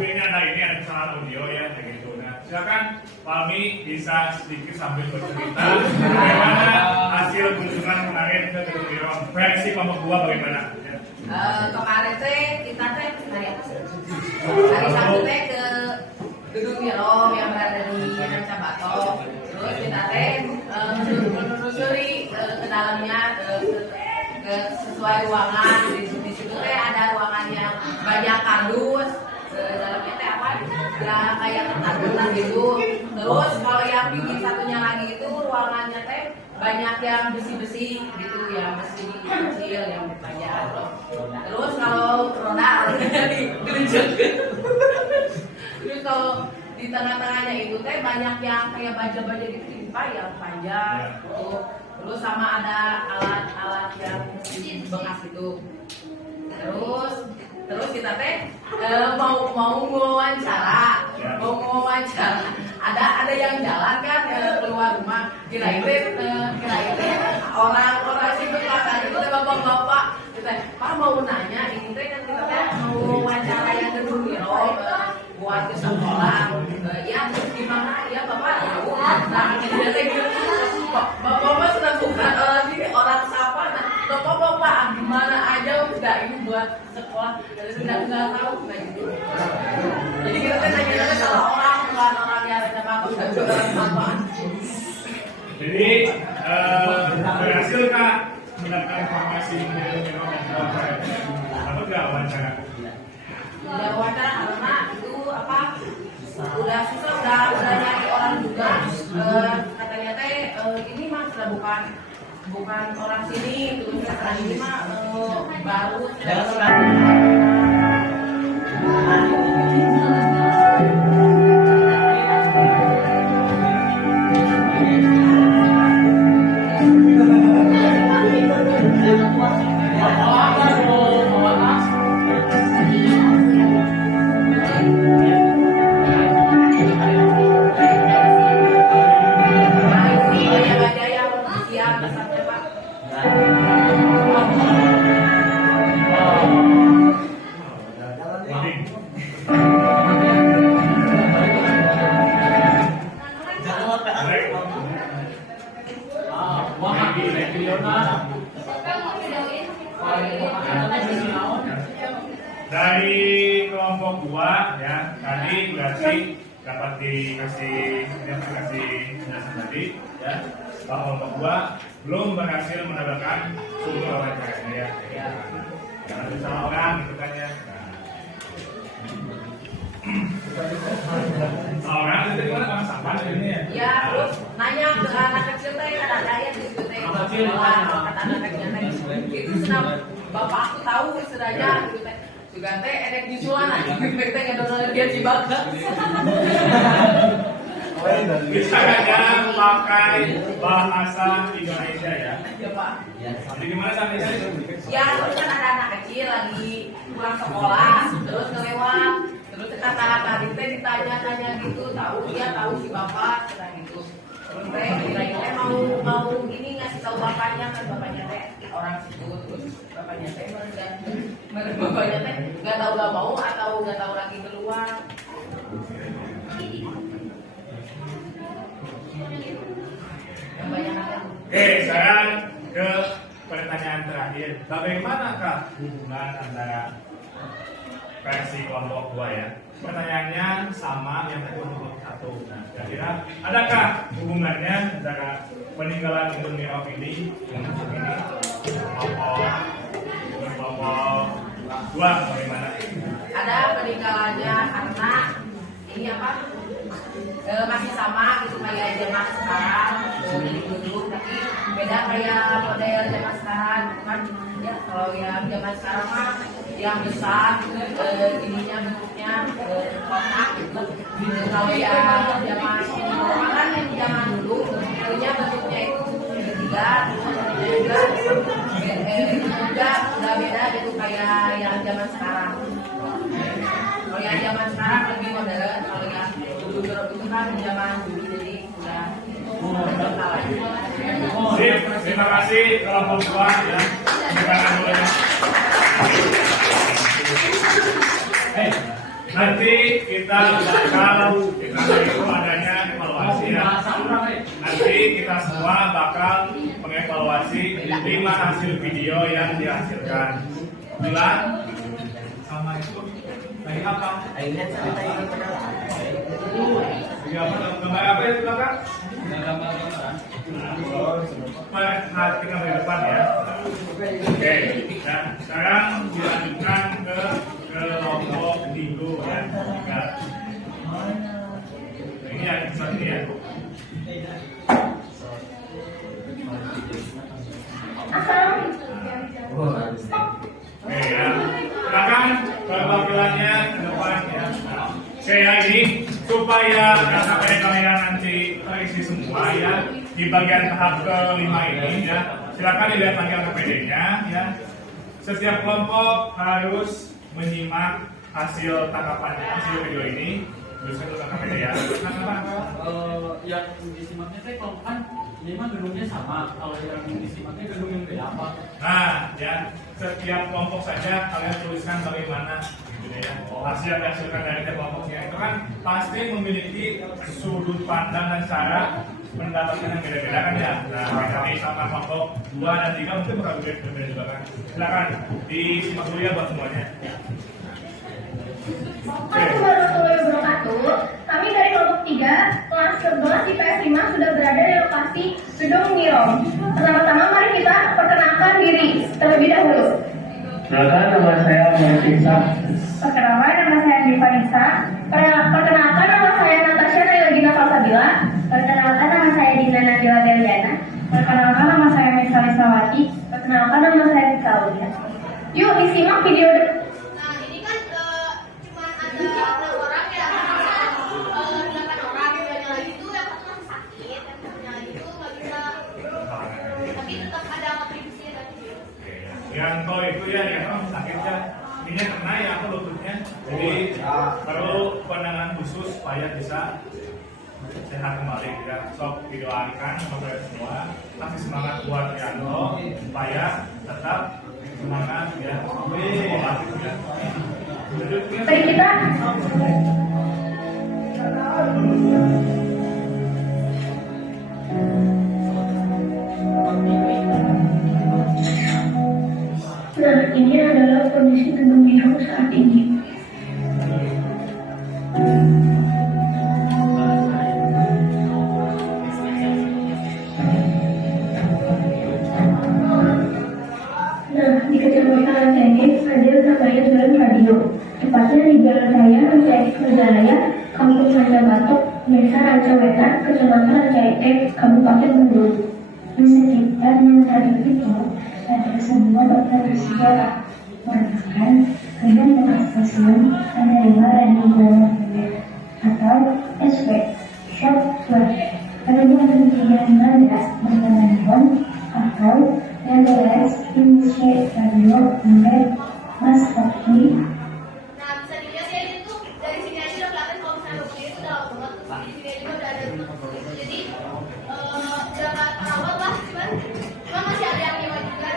Ini ada kesalahan audio ya kayak gitu. Nah, silakan Palmi bisa sedikit sambil bercerita bagaimana hasil kunjungan kemarin ke gedung Biro versi kelompok 2 bagaimana? Ya. Kemarin teh kita teh hari apa sih? Hari Sabtu teh ke gedung Biro yang berada di Ranca Batok. Terus kita teh menelusuri ke dalamnya ke sesuai ruangan. Di situ teh ada ruangan yang banyak kardus. Dalamnya teh apa? Ya kayak kertas gitu. Terus kalau yang bikin satunya lagi itu ruangannya teh banyak yang besi-besi gitu, yang besi kecil yang berpajak. Terus kalau roda digerinjek. Terus kalau di tengah-tengahnya itu teh banyak yang kayak baja-baja gitu timpa yang panjang. Terus sama ada alat-alat yang bekas gitu. Terus kita teh mau wawancara, ada yang jalan kan keluar rumah, kira itu orang situ katanya itu bapak-bapak, kita Pak mau nanya ini teh kan kita teh mau wawancara yang gedung Biro buat ke sekolah, ya terus gimana ya bapak, nah kita teh bapak sudah bukan orang sapa, nah bapak gimana aja udah ini buat sekolah, dari sudah nggak tahu kayak gitu. Jadi kita kan nanya sama orang bukan orang yang ada bagus dan juga orang bapak. Jadi berhasil Kak mendapatkan informasi dari Biro dan wawancara? Apa nggak wawancara? Ya wawancara karena itu apa? Udah susah, udah nyari orang juga. Katanya teh ini mah sudah bukan orang sini, terus ini mah baru. Dari kelompok 2 ya, tadi berarti dapat dikasih penjelasan tadi ya, bahwa kelompok 2 belum berhasil mendapatkan sumber wawancaranya ya. Karena itu sama orang gitu kan ya. Orang itu gimana orang sampah ini ya? Ya, terus nanya ke anak kecil teh ada ya di situ teh. Kata anak kecil teh itu senang bapak aku tahu istilahnya gitu teh. juga teh edek nyusulan aja teh nggak dia Cibagas. Bicaranya pakai bahasa Indonesia ya. Ya Pak. Jadi gimana sampai itu? Ya terus kan ada anak kecil lagi pulang sekolah, terus kelewat, terus kata tadi teh ditanya-tanya gitu, dia tahu si bapak kata gitu. Terus teh kira-kira mau ini ngasih tahu bapaknya kan bapaknya teh orang situ, terus bapaknya teh bapaknya teh nggak mau atau nggak tahu lagi keluar. Oke, sekarang ke pertanyaan terakhir. Bagaimanakah hubungan antara versi kelompok 2 ya? Pertanyaannya sama yang tadi kelompok 1. Nah, kira-kira adakah hubungannya antara peninggalan Gunung Nirop ini dengan ini? Kelompok 2 bagaimana? Ada peninggalannya karena ini apa? Masih sama gitu kayak zaman sekarang dari dulu, tapi beda kayak model zaman sekarang kan ya. Kalau yang zaman sekarang mah yang besar ininya bentuknya kotak gitu. Kalau yang zaman kan yang zaman dulu itunya bentuknya itu segitiga, juga udah beda gitu kayak yang zaman sekarang. Kalau yang zaman sekarang lebih modern, kalau yang dulu itu kan zaman dulu jadi udah kalah. Terima kasih kelompok 2 ya. Silakan dulu ya. Nanti kita bakal itu adanya evaluasi ya. Nanti kita semua bakal mengevaluasi 5 hasil video yang dihasilkan. Bila sama itu lagi apa? Gambar apa itu belakang? Perhatikan dari depan ya. Oke, nah sekarang dilanjutkan ke kelompok 3 ya. Ini yang satu ya. Oke ya. Silakan perwakilannya ke depan ya. Saya ini supaya KKPD kalian nanti terisi semua ya di bagian tahap ke-5 ini ya. Silakan dilihat lagi KKPD-nya ya. Setiap kelompok harus menyimak hasil tangkapannya, hasil video ini. Terus ke KKPD ya. Yang disimaknya teh kalau kan ini mah gedungnya sama. Kalau yang disimaknya gedung yang beda apa? Nah ya, setiap kelompok saja kalian tuliskan bagaimana ya. Hasil yang dihasilkan dari kelompoknya itu kan pasti memiliki sudut pandang dan cara mendapatkan yang beda-beda kan ya. Nah, kami sama kelompok 2 dan 3 mungkin bakal berbeda juga kan. Silakan disimak dulu ya buat semuanya. Assalamualaikum warahmatullahi wabarakatuh. Kami dari kelompok 3 kelas 11 IPS 5 sudah berada di lokasi gedung Nirop. Pertama-tama mari kita perkenalkan diri terlebih dahulu. Perkenalkan nama saya Marisa. Perkenalkan nama saya Divanisa. Perkenalkan nama saya Natasha Nailagina Falsabila. Perkenalkan nama saya Dina Najila Deliana. Perkenalkan nama saya Misa Lisawati. Perkenalkan nama saya Tika Aulia. Yuk disimak video. Nah ini kan cuma ada 6 orang ya, 8 orang. Yang lagi itu yang satu masih sakit, yang satunya lagi itu nggak bisa. Tapi tetap ada kontribusi dari Yang kalau itu ya yang orang sakit ya, ini kena ya apa lututnya, jadi perlu penanganan khusus supaya bisa sehat kembali ya. Sok didoakan kepada semua, kasih semangat buat Yanto supaya tetap semangat ya, sekolah ya. Tadi kita nah, ini adalah kondisi gedung biru saat ini. Nah, di Kecamatan Rancaikek ada namanya Jalan Radio. Tepatnya di Jalan Raya Rancaikek Megaraya, Kampung Raja Batok, Desa Ranca Wetan, Kecamatan Rancaikek, Kabupaten Bandung. Di sekitarnya tadi itu ada sebuah bangunan bersejarah, merupakan gedung stasiun penerima radio primer atau SW, software, radio penyiaran Belanda bertelepon atau Nederlands Indische Radio Embed Maatschappij. Nah, bisa dilihat ya ini tuh dari sini aja udah kelihatan kalau misalnya logonya itu udah lama banget. Terus di sini juga udah ada tuh. Jadi jangan perawat lah, cuman masih ada yang nyewa juga.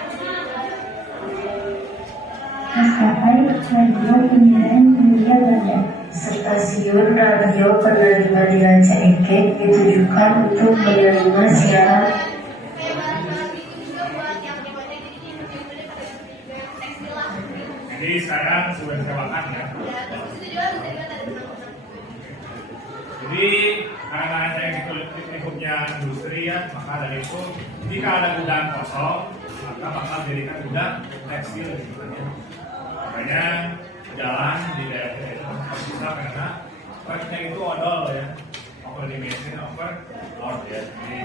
Maskapai radio penyiaran Hindia Belanda. Stasiun radio penerima dengan CEK ditujukan untuk menerima siaran. Kayak barang-barang itu juga buat yang nyewanya, jadi ini bener-bener pada juga yang tekstil lah. Jadi sekarang sudah sewakan ya. Ya, terus itu juga bisa dilihat ada benang-benang. Jadi karena ada lingkupnya industri ya, maka dari itu jika ada gudang kosong, maka bakal dijadikan gudang tekstil gitu kan ya. Makanya jalan di daerah itu masih susah karena truknya itu odol ya, over dimension, over load ya.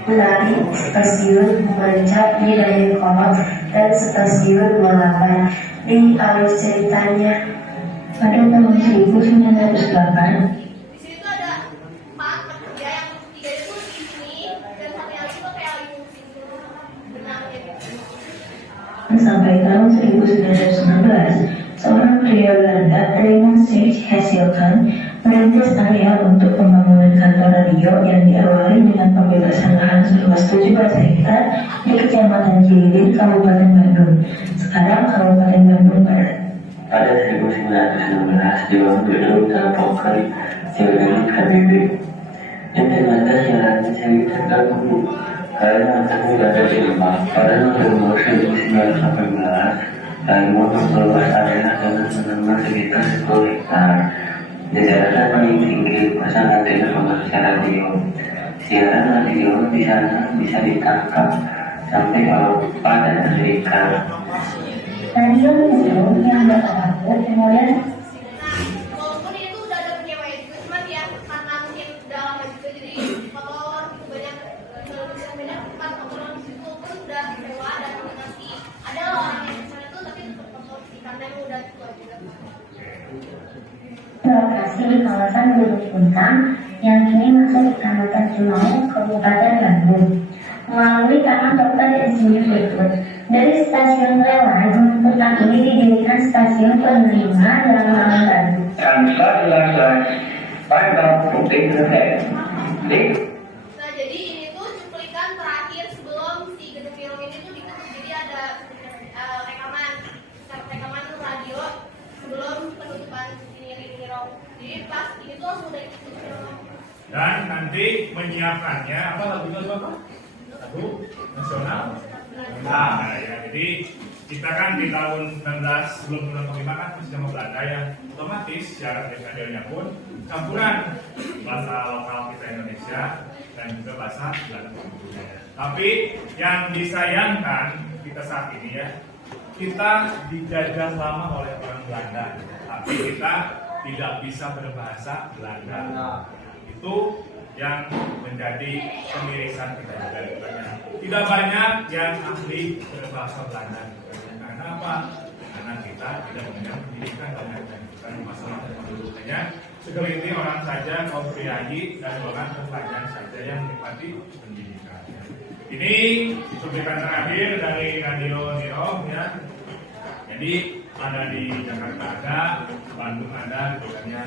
Menarik stasiun Mancap di Dayakolot dan stasiun Malabar di alur ceritanya. Pada tahun 1908, Di sini tuh ada 4 pekerja yang 3 itu di sini dan satu yang itu kayak lagi benangnya gitu. sampai tahun 1919, seorang pria Belanda, Raymond Serge Hazelton, merintis area untuk pembangunan kantor radio yang diawali dengan pembebasan lahan seluas 17 hektar di Kecamatan Cililin, Kabupaten Bandung, sekarang Kabupaten Bandung Barat. Pada 1916 dibangun gedung Telpoker Cililin KBB. Yang ternyata jalannya sering terganggu karena anaknya berada di rumah. Pada November 1918, Raymond memperluas area dengan menambah sekitar 10 hektar. Di daerah paling tinggi pasang antena komersial radio. Siaran radio di sana bisa ditangkap sampai Eropa dan Amerika. Radio Metro yang beralamat kemudian Walaupun itu udah ada penyewanya juga, cuman ya karena mungkin udah lama juga jadi motor gitu banyak tempat motor di situ pun udah sewa dan masih ada orang yang kesana tuh tapi tetap motor sih karena emang udah tua juga. berlokasi di kawasan Gunung Puntang yang kini masuk Kecamatan Cimau, Kabupaten Bandung. Melalui tanah kota di sini berikut. Dari stasiun Rela, Gunung Puntang ini didirikan stasiun penerima dalam Malang Bandung. Transfer jelas pada putih terkait. Nah jadi ini tuh cuplikan terakhir sebelum si gedung Mirong ini tuh ditutup. Jadi ada rekaman radio sebelum penutupan ini Mirong. Jadi pas ini tuh langsung udah ditutup. Dan nanti menyiapkannya apa lagunya itu apa? Lagu nasional. Nah, ya jadi kita kan di tahun 19 sebelum 1945 kan masih sama Belanda ya, otomatis syarat radionya pun campuran bahasa lokal kita Indonesia dan juga bahasa Belanda. Tapi yang disayangkan kita saat ini ya, kita dijajah lama oleh orang Belanda, tapi kita tidak bisa berbahasa Belanda. Itu yang menjadi kemirisan kita juga. Tidak banyak yang ahli berbahasa Belanda. Karena apa? Karena kita tidak punya pendidikan banyak dan bukan masalah dulu. Hanya segelintir orang saja kaum priayi dan orang terpelajar saja yang menikmati pendidikan. Ini cuplikan terakhir dari Radio Mirong ya. Jadi ada di Jakarta ada, Bandung ada, bukannya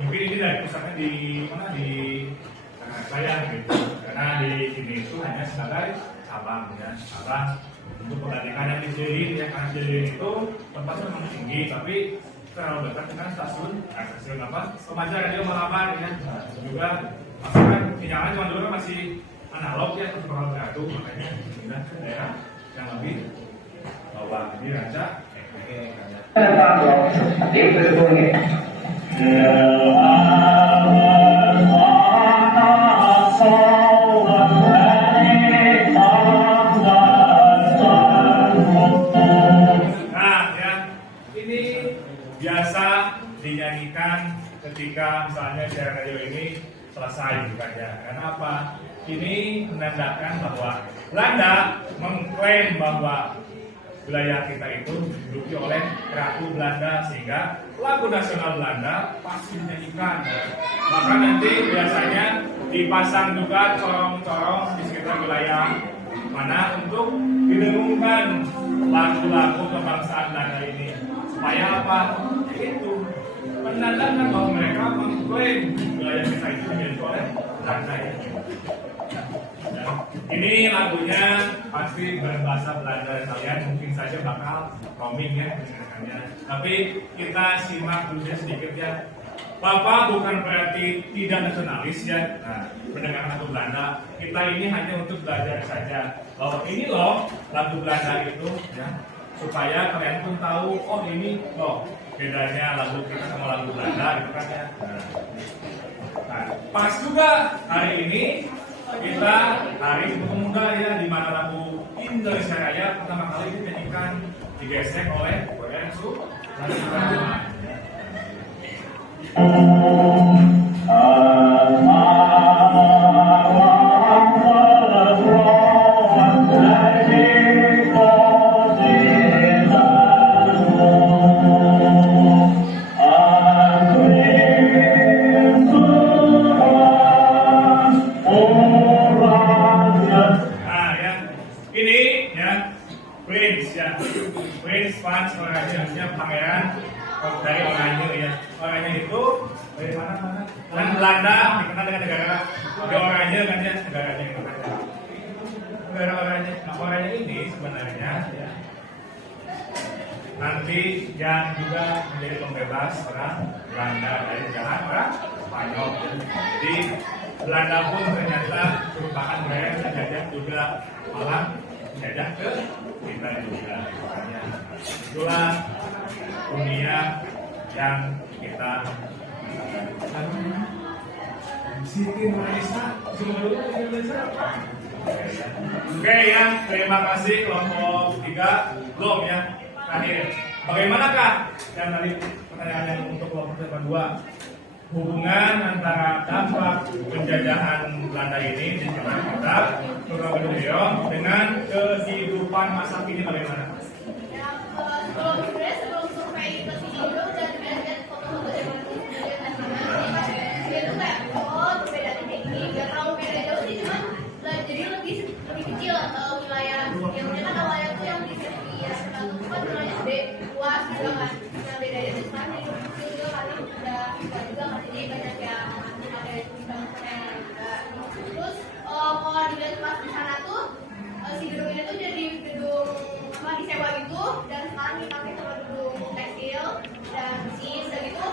mungkin ini dari pusatnya di mana di saya gitu. Karena di sini itu hanya sebagai cabang ya, cabang untuk pertandingan yang di Cililin ya. Karena Cililin itu tempatnya memang tinggi, tapi terlalu dekat dengan stasiun apa? Remaja Radio Malabar ya. Juga masakan sinyalnya cuma dulu masih analog ya, terus bakal jatuh, makanya pindah ke daerah yang lebih bawah. Jadi raja biasa dinyanyikan ketika misalnya siaran radio ini selesai bukan ya. Karena apa? Ini menandakan bahwa Belanda mengklaim bahwa wilayah kita itu diduduki oleh Ratu Belanda, sehingga lagu nasional Belanda pasti dinyanyikan. Maka nanti biasanya dipasang juga corong-corong di sekitar wilayah mana untuk didengungkan lagu-lagu kebangsaan Belanda ini. Supaya apa? Itu menandakan bahwa mereka mengklaim wilayah kita itu dimiliki oleh Belanda ya. Ini lagunya pasti berbahasa Belanda, kalian mungkin saja bakal roaming ya mendengarkannya. Tapi kita simak dulu sedikit ya. Bapak bukan berarti tidak nasionalis ya. Nah, mendengar lagu Belanda, kita ini hanya untuk belajar saja bahwa ini loh lagu Belanda itu ya, supaya kalian pun tahu, oh ini loh bedanya lagu kita sama lagu Belanda gitu kan ya. Nah, pas juga hari ini kita hari Pemuda ya, di mana lagu Indonesia Raya pertama kali dinyanyikan digesek oleh Boyan Sugiono. Prince fans orangnya pangeran dari Oranye ya. Oranye itu dari mana? Dan Belanda dikenal dengan negara di Oranye kan ya, negaranya itu kan. Negara Oranye. Nah, Oranye ini sebenarnya ya nanti yang juga menjadi pembebas orang Belanda dari jalan orang Spanyol. Jadi Belanda pun ternyata merupakan budaya penjajah juga, malah menjajah ke kita juga. Itulah dunia yang kita Siti Marisa. Oke ya, terima kasih kelompok 3 belum ya. Terakhir, bagaimanakah yang tadi pertanyaan yang untuk kelompok 2 hubungan antara dampak penjajahan Belanda ini di negara kita, terutama Gedung dengan kehidupan masa kini bagaimana? Kalau sebenarnya sebelum survei ke sini juga udah lihat foto-foto zaman dulu dia tuh kayak perbedaannya kayak gini, nggak terlalu beda jauh sih, cuman jadi lebih kecil wilayah yang ternyata awalnya tuh yang di Serbia sekarang tuh kan wilayahnya gede luas gitu kan. Nah bedanya tuh sekarang jadi kecil juga karena udah juga kan, jadi banyak yang ada bangunan juga. Terus kalau dilihat pas di sana tuh si gedung ini tuh jadi gedung disewa gitu, dan sekarang dipakai sama gedung tekstil dan mesin dan itu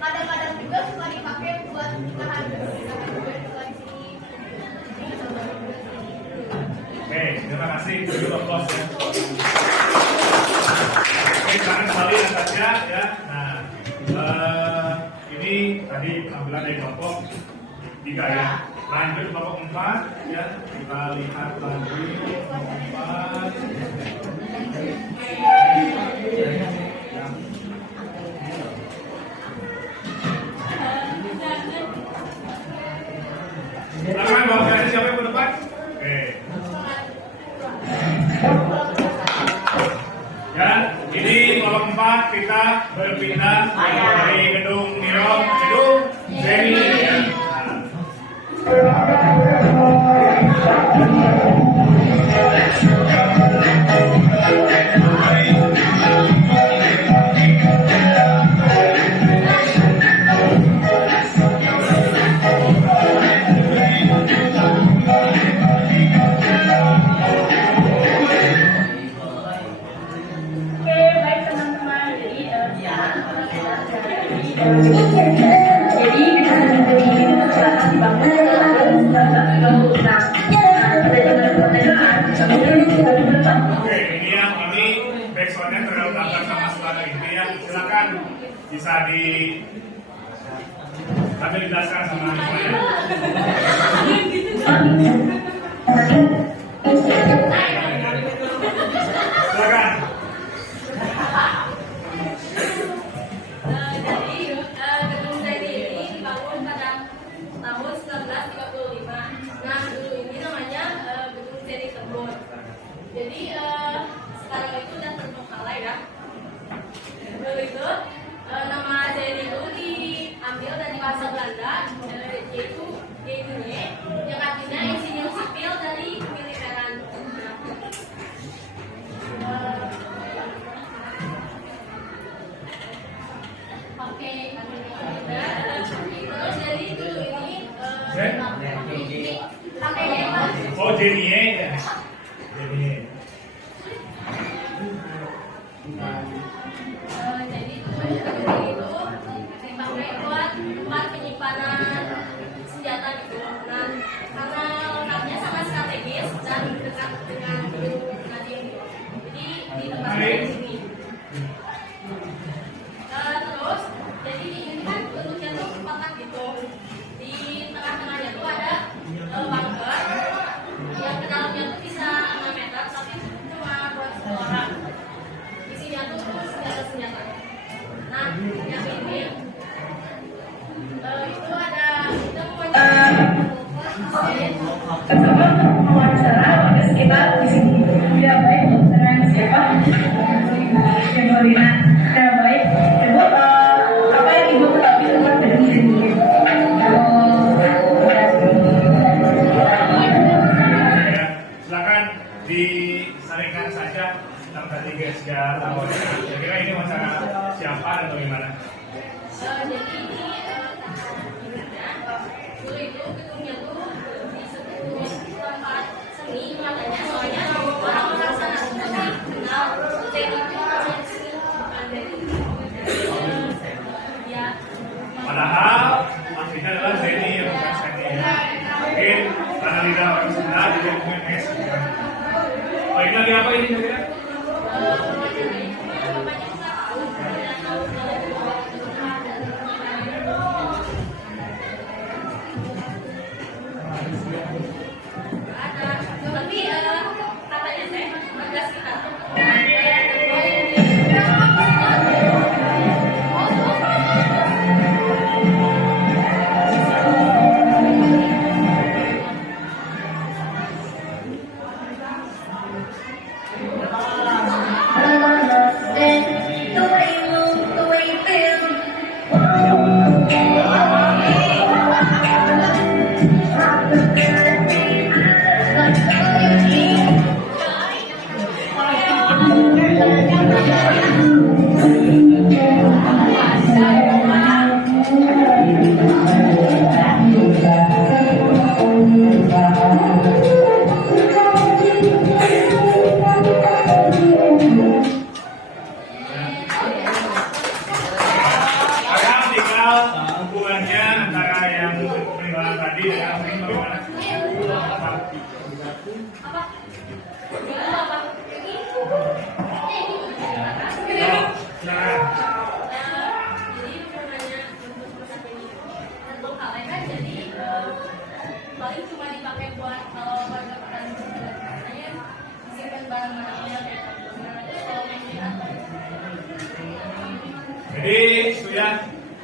kadang-kadang juga suka dipakai buat nikahan juga suka di sini. Oke, terima kasih. Terima kasih ya. Oke, sekarang kembali atasnya ya. Nah, ini tadi penampilan dari kelompok 3 ya. Lanjut kelompok 4 ya. Kita lihat lagi kelompok 4. Silakan bawa dari siapa yang berdepan? Oke. Ya, ini kelompok 4 kita berpindah dari gedung Niro ke gedung Seni ya. Oke, ini backsoundnya terlalu tabrak sama suara ini ya. Silakan bisa kami dijelaskan sama semuanya. Silakan. Gedung Seni ini dibangun pada tahun 1935. Nah, gedung ini namanya Gedung Seni Tebon. Jadi sekarang itu udah pakai terus jadi dulu ini pakai Oh, Jenny ya. Jenny. jadi itu dipakai buat tempat penyimpanan senjata gitu. Nah, karena lokasinya sangat strategis dan dekat dengan gedung Nadiem, jadi di tempat di sini. Terus, jadi ini kan bentuknya tuh kotak gitu. Di tengah-tengahnya tuh ada bunker yang kedalamannya tuh bisa 6 meter, tapi cuma buat 10 orang. Isinya tuh senjata-senjata. Nah, yang ini itu ada kita Pertama mewawancara warga sekitar di sini. Ya baik, dengan siapa? Ibu Lina. Ya baik. Ibu, apa yang ibu ketahui tentang gedung ini? Ya, silakan disaringkan saja tentang tadi guys ya. Kira-kira ini wawancara siapa dan bagaimana? jadi ini dulu itu gedungnya tuh disebut tempat seni makanya soalnya orang-orang sana tuh pasti kenal jadi itu dari sini bukan dari ya Padahal aslinya adalah Jenny yang bukan Jenny ya. Mungkin karena lidah orang Sunda jadi mungkin S. Oh, ini lagi apa ini kira-kira? tapi katanya teh agak sekitar Sekarang tinggal hubungannya antara yang peninggalan tadi dengan yang ini bagaimana? Nah, jadi hubungannya untuk perusahaan ini untuk kalian kan jadi paling cuma dipakai buat kalau warga peran katanya simpan barang-barangnya kayak kalau mengingat jadi sudah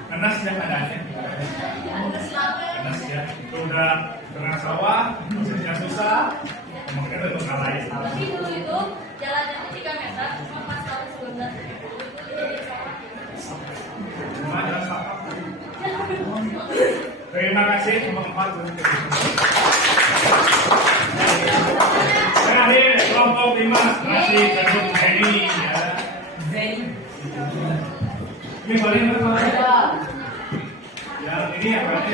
kenas ya keadaannya. Kenas ya. Itu udah tengah sawah, prosesnya susah, kemungkinan itu kalah ya. tapi dulu itu jalannya itu 3 meter cuma pas tahun 19 itu jadi sawah. Cuma jalan sawah. Terima kasih teman-teman. Terakhir kelompok 5 masih gedung Jenny ya. Ini boleh berapa? Yang ini yang berarti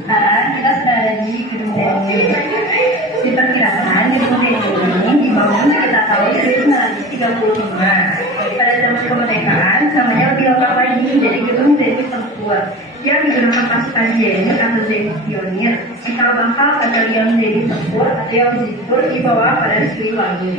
Sekarang kita sudah ada di gedung Jenny. Diperkirakan gedung Jenny ini dibangun sekitar tahun 1935. Pada zaman kemerdekaan, namanya lebih lengkap lagi jadi gedung Jenny Tempur yang digunakan pasukan Jenny atau Jenny Pionir. Cikal bakal batalion Jenny Tempur atau yang disebut di bawah pada Siliwangi.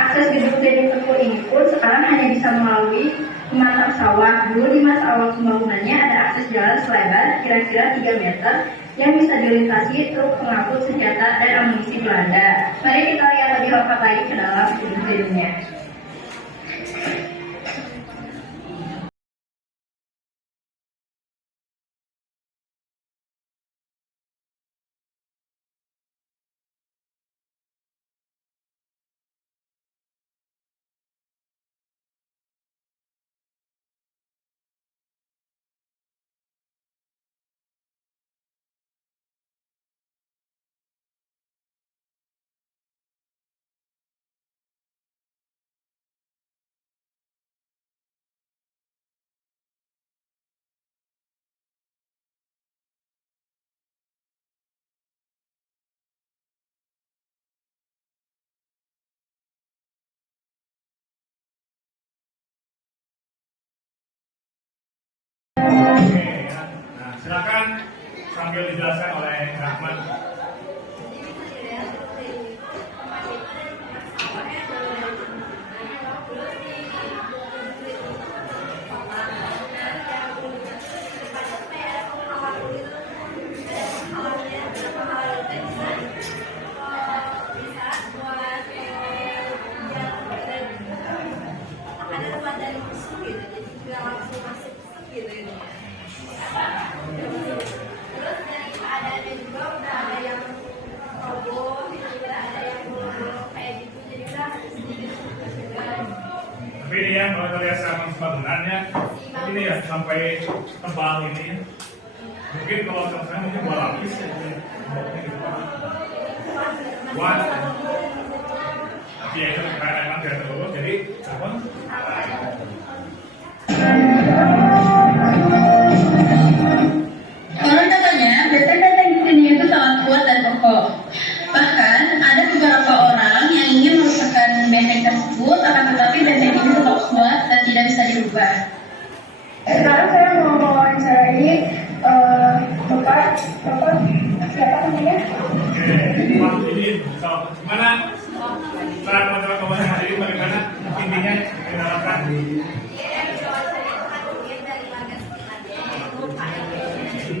Akses gedung Jenny Tempur ini pun sekarang hanya bisa melalui pematang sawah. Dulu di masa awal pembangunannya ada akses jalan selebar kira-kira 3 meter yang bisa dilintasi truk pengangkut senjata dan amunisi Belanda. Mari kita lihat lebih lengkap lagi ke dalam gedung Jenny-nya. Oke, ya. Nah, silakan sambil dijelaskan oleh Rahman. Tapi ini ya, kalau kita lihat sekarang bangunannya, ini ya sampai tebal ini ya. Mungkin kalau saya mungkin 2 lapis ya. Buat tapi ya itu karena emang tidak terlalu, jadi apa? Konon katanya, benteng-benteng di sini itu sangat kuat dan kokoh. Bahkan, ada beberapa orang yang ingin merusakkan benteng tersebut, akan tetapi benteng ini tetap kuat dan tidak bisa dirubah. Sekarang saya mau mewawancarai Bapak siapa namanya? Oke, Pak ini gimana? Cara mencoba kebenaran hari ini bagaimana? Intinya dikenalkan.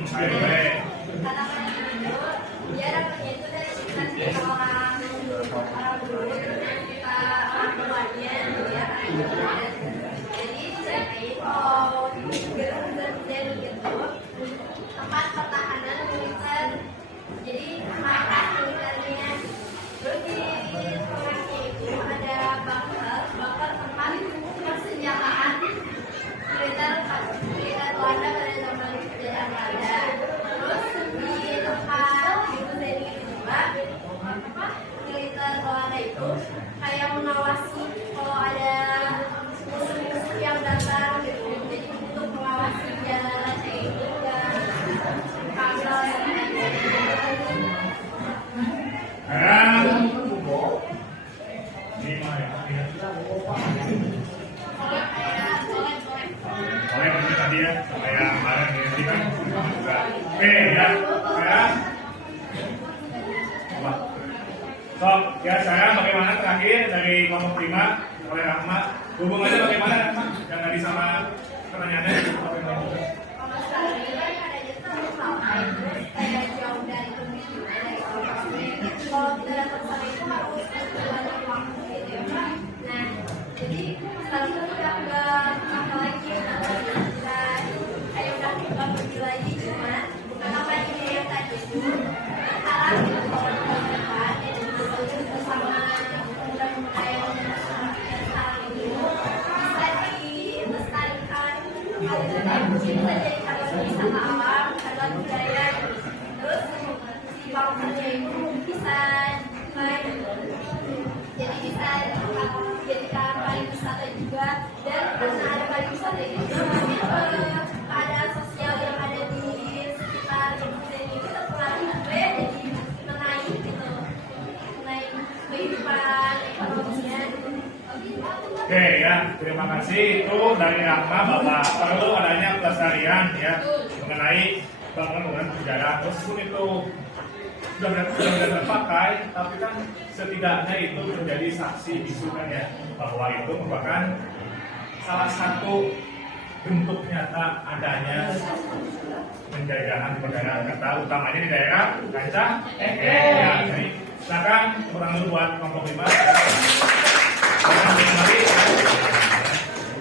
Baik. Tempat pertahanan militer. Jadi markas militernya. Terus di tengahnya itu ada bunker tempat persenjataan militer Belanda pada zaman penjajahan Belanda. Terus di tempat itu dari juga militer Belanda itu kayak mengawasi kalau ada musuh-musuh yang datang gitu. Jadi untuk mengawasi jalan kayak itu dan kapal yang ada. Oleh tadi ya, supaya kemarin ini kan juga. Oke ya, saya bagaimana terakhir dari kelompok 5 oleh Rahma, hubungannya bagaimana Rahma? Yang tadi sama pertanyaannya Kalau sekali ada kayak jauh dari pemikiran dari kalau kita datang sama itu harus banyak waktu gitu ya. Nah, jadi setelah itu kita nggak apa lagi kita kayak udah kita pergi lagi cuma bukan apa yang tadi itu sekarang kita kalau kita depan kita sama muda-muda yang sekarang ini bisa dilestarikan bisa jadi karya wisata alam karya budaya terus si bangunannya itu bisa jadi bisa dijadikan pariwisata juga dan karena ada pariwisata itu pasti keadaan sosial yang ada di sekitar sini itu terpengaruh juga ya jadi menaik gitu menaik kehidupan ekonominya. Oke ya, terima kasih. Itu dari Rahma bahwa perlu adanya pelestarian ya mengenai bangunan sejarah. Meskipun itu sudah terpakai, tapi kan setidaknya itu menjadi saksi bisu kan ya bahwa itu merupakan salah satu bentuk nyata adanya penjajahan perdagangan kata utamanya di daerah Gancah. Ya, jadi silakan kurang dulu buat kelompok 5.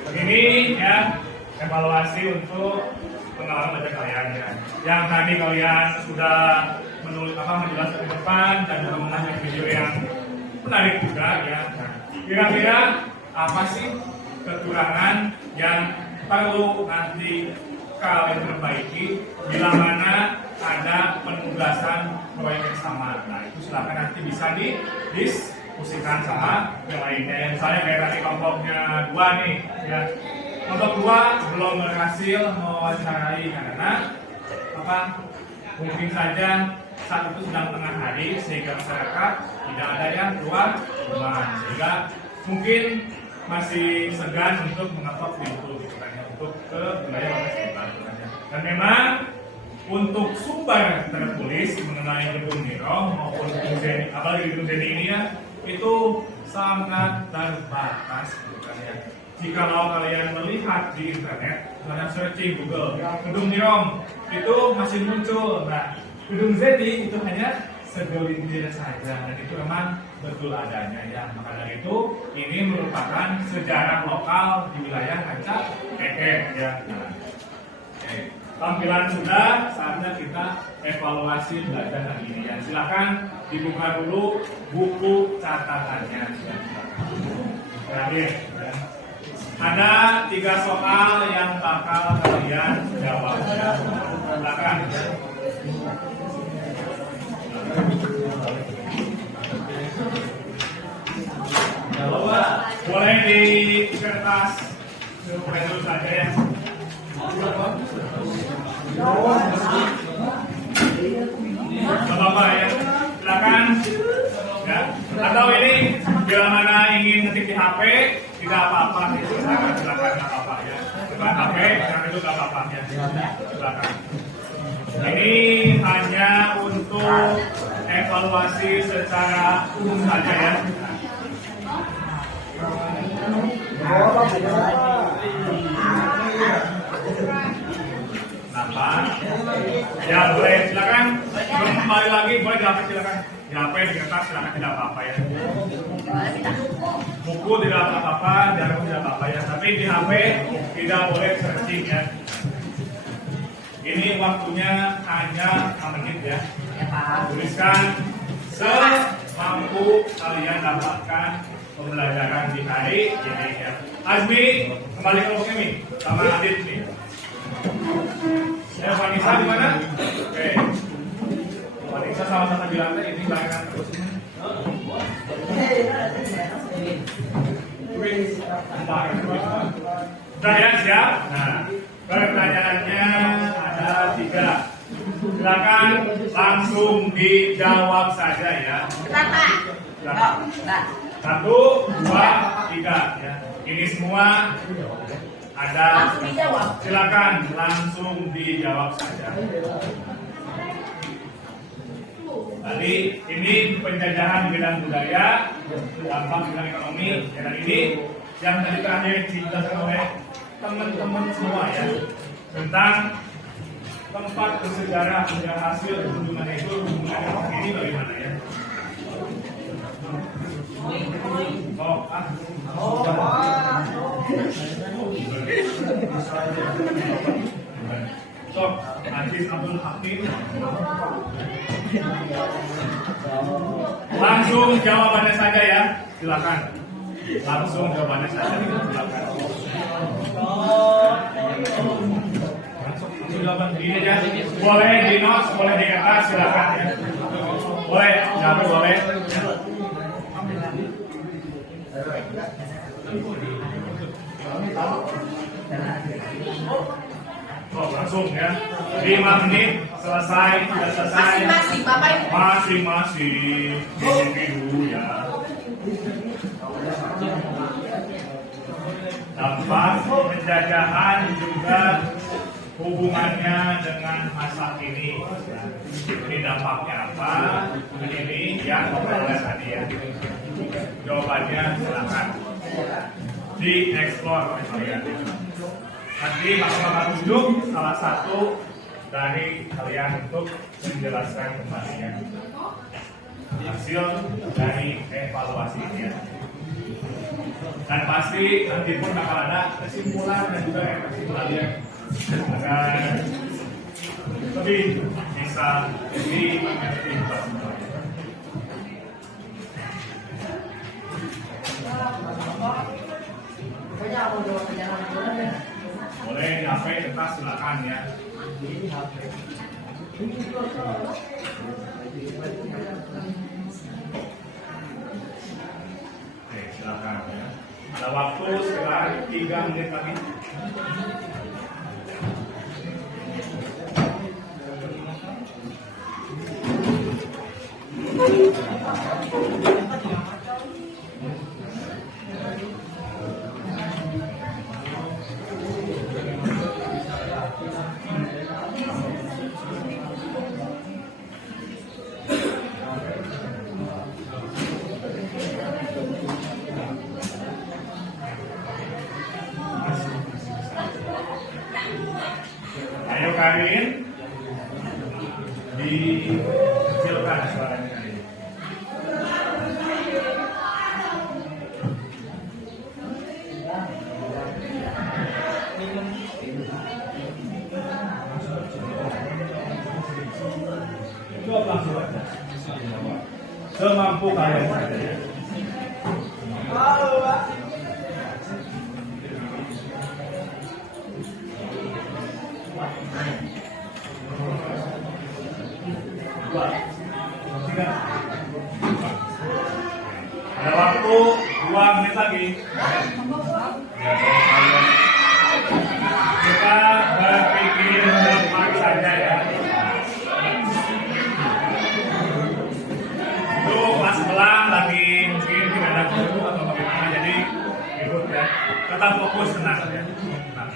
Begini ya evaluasi untuk pengalaman baca kalian ya. Yang tadi kalian sudah menjelaskan ke depan dan juga mengenai video yang menarik juga ya. Nah, kira-kira apa sih kekurangan yang perlu nanti kalian perbaiki bila mana ada penugasan proyek yang sama? Nah itu silakan nanti bisa didiskusikan sama yang lainnya. Misalnya kayak tadi kelompoknya 2 nih ya. Kelompok 2 belum berhasil mewawancarai karena mungkin saja saat itu sedang tengah hari sehingga masyarakat tidak ada yang keluar rumah sehingga mungkin masih segan untuk mengetok pintu gitu kan ya untuk ke wilayah sekitar. Dan memang untuk sumber tertulis mengenai gedung Nirong maupun gedung Zeni, apalagi gedung Zeni ini ya, itu sangat terbatas bukan ya. Jikalau kalian melihat di internet, kalian searching Google, gedung Nirong itu masih muncul. Nah, gedung Zeni itu hanya segelintir saja, dan itu memang betul adanya ya. Maka dari itu ini merupakan sejarah lokal di wilayah Ranca Ekek ya. Nah, oke. Tampilan sudah, saatnya kita evaluasi belajar hari ini ya. Silakan dibuka dulu buku catatannya. Terakhir ya. Ada 3 soal yang bakal kalian jawab ya. Silakan. Boleh di kertas dulu saja ya. Bapak ya, silakan ya. Atau ini bila mana ingin ngetik di HP tidak apa-apa, silakan nggak apa-apa ya. Bukan HP, karena itu nggak apa-apa ya. Silakan. Ini hanya untuk evaluasi secara umum saja ya. Ya boleh, silakan. Kembali lagi, boleh di HP silakan. Di HP, di kertas silakan, tidak apa-apa ya. Buku tidak apa-apa, jarum tidak apa-apa ya. Tapi di HP tidak boleh searching ya. Ini waktunya hanya 5 menit ya. Tuliskan semampu kalian dapatkan pembelajaran di hari ini ya. Azmi, kembali ke kelompok ini sama Adit nih. Ya, Vanessa di mana? Oke. Vanessa sama Tata Bilanda ini barengan terus. Sudah ya, siap? Nah, pertanyaannya ada 3. Silakan langsung dijawab saja ya. Silakan. 1, 2, 3 ya. Ini semua ada. Silakan langsung dijawab saja. Tadi ini penjajahan bidang budaya, dampak bidang ekonomi, dan ini yang tadi terakhir dijelaskan oleh teman-teman semua ya, tentang tempat bersejarah yang hasil kunjungan itu hubungannya ini bagaimana ya? Sok, Aziz Abdul Hakim. Langsung jawabannya saja ya, silakan. Langsung jawabannya saja, silakan. Langsung jawaban ini ya. Boleh di notes, boleh di kertas, silakan ya. Boleh, jawab boleh. Oh, langsung ya. 5 menit selesai, sudah selesai. Masing-masing, Bapak Ibu. Masing-masing individu ya. Dampak penjajahan juga hubungannya dengan masa kini. Ini dampaknya apa? Ini yang ngobrolnya tadi ya. Jawabannya silakan dieksplor oleh kalian. Nanti bakal tunjuk salah satu dari kalian untuk menjelaskan kembali ya hasil dari evaluasi ini ya. Dan pasti nanti pun bakal ada kesimpulan dan juga kesimpulan yang agar lebih bisa dimengerti. Boleh di HP kertas silakan ya. Oke, silakan ya. Ada waktu sekitar 3 menit lagi. Karin dikecilkan suaranya. Coba langsung aja. Semampu kalian saja ya. Ada waktu 2 menit lagi. Kita berpikir cepat saja ya. Itu kelas sebelah lagi mungkin tidak ada guru atau bagaimana, jadi ikut ya. Tetap fokus, tenang ya. Tenang.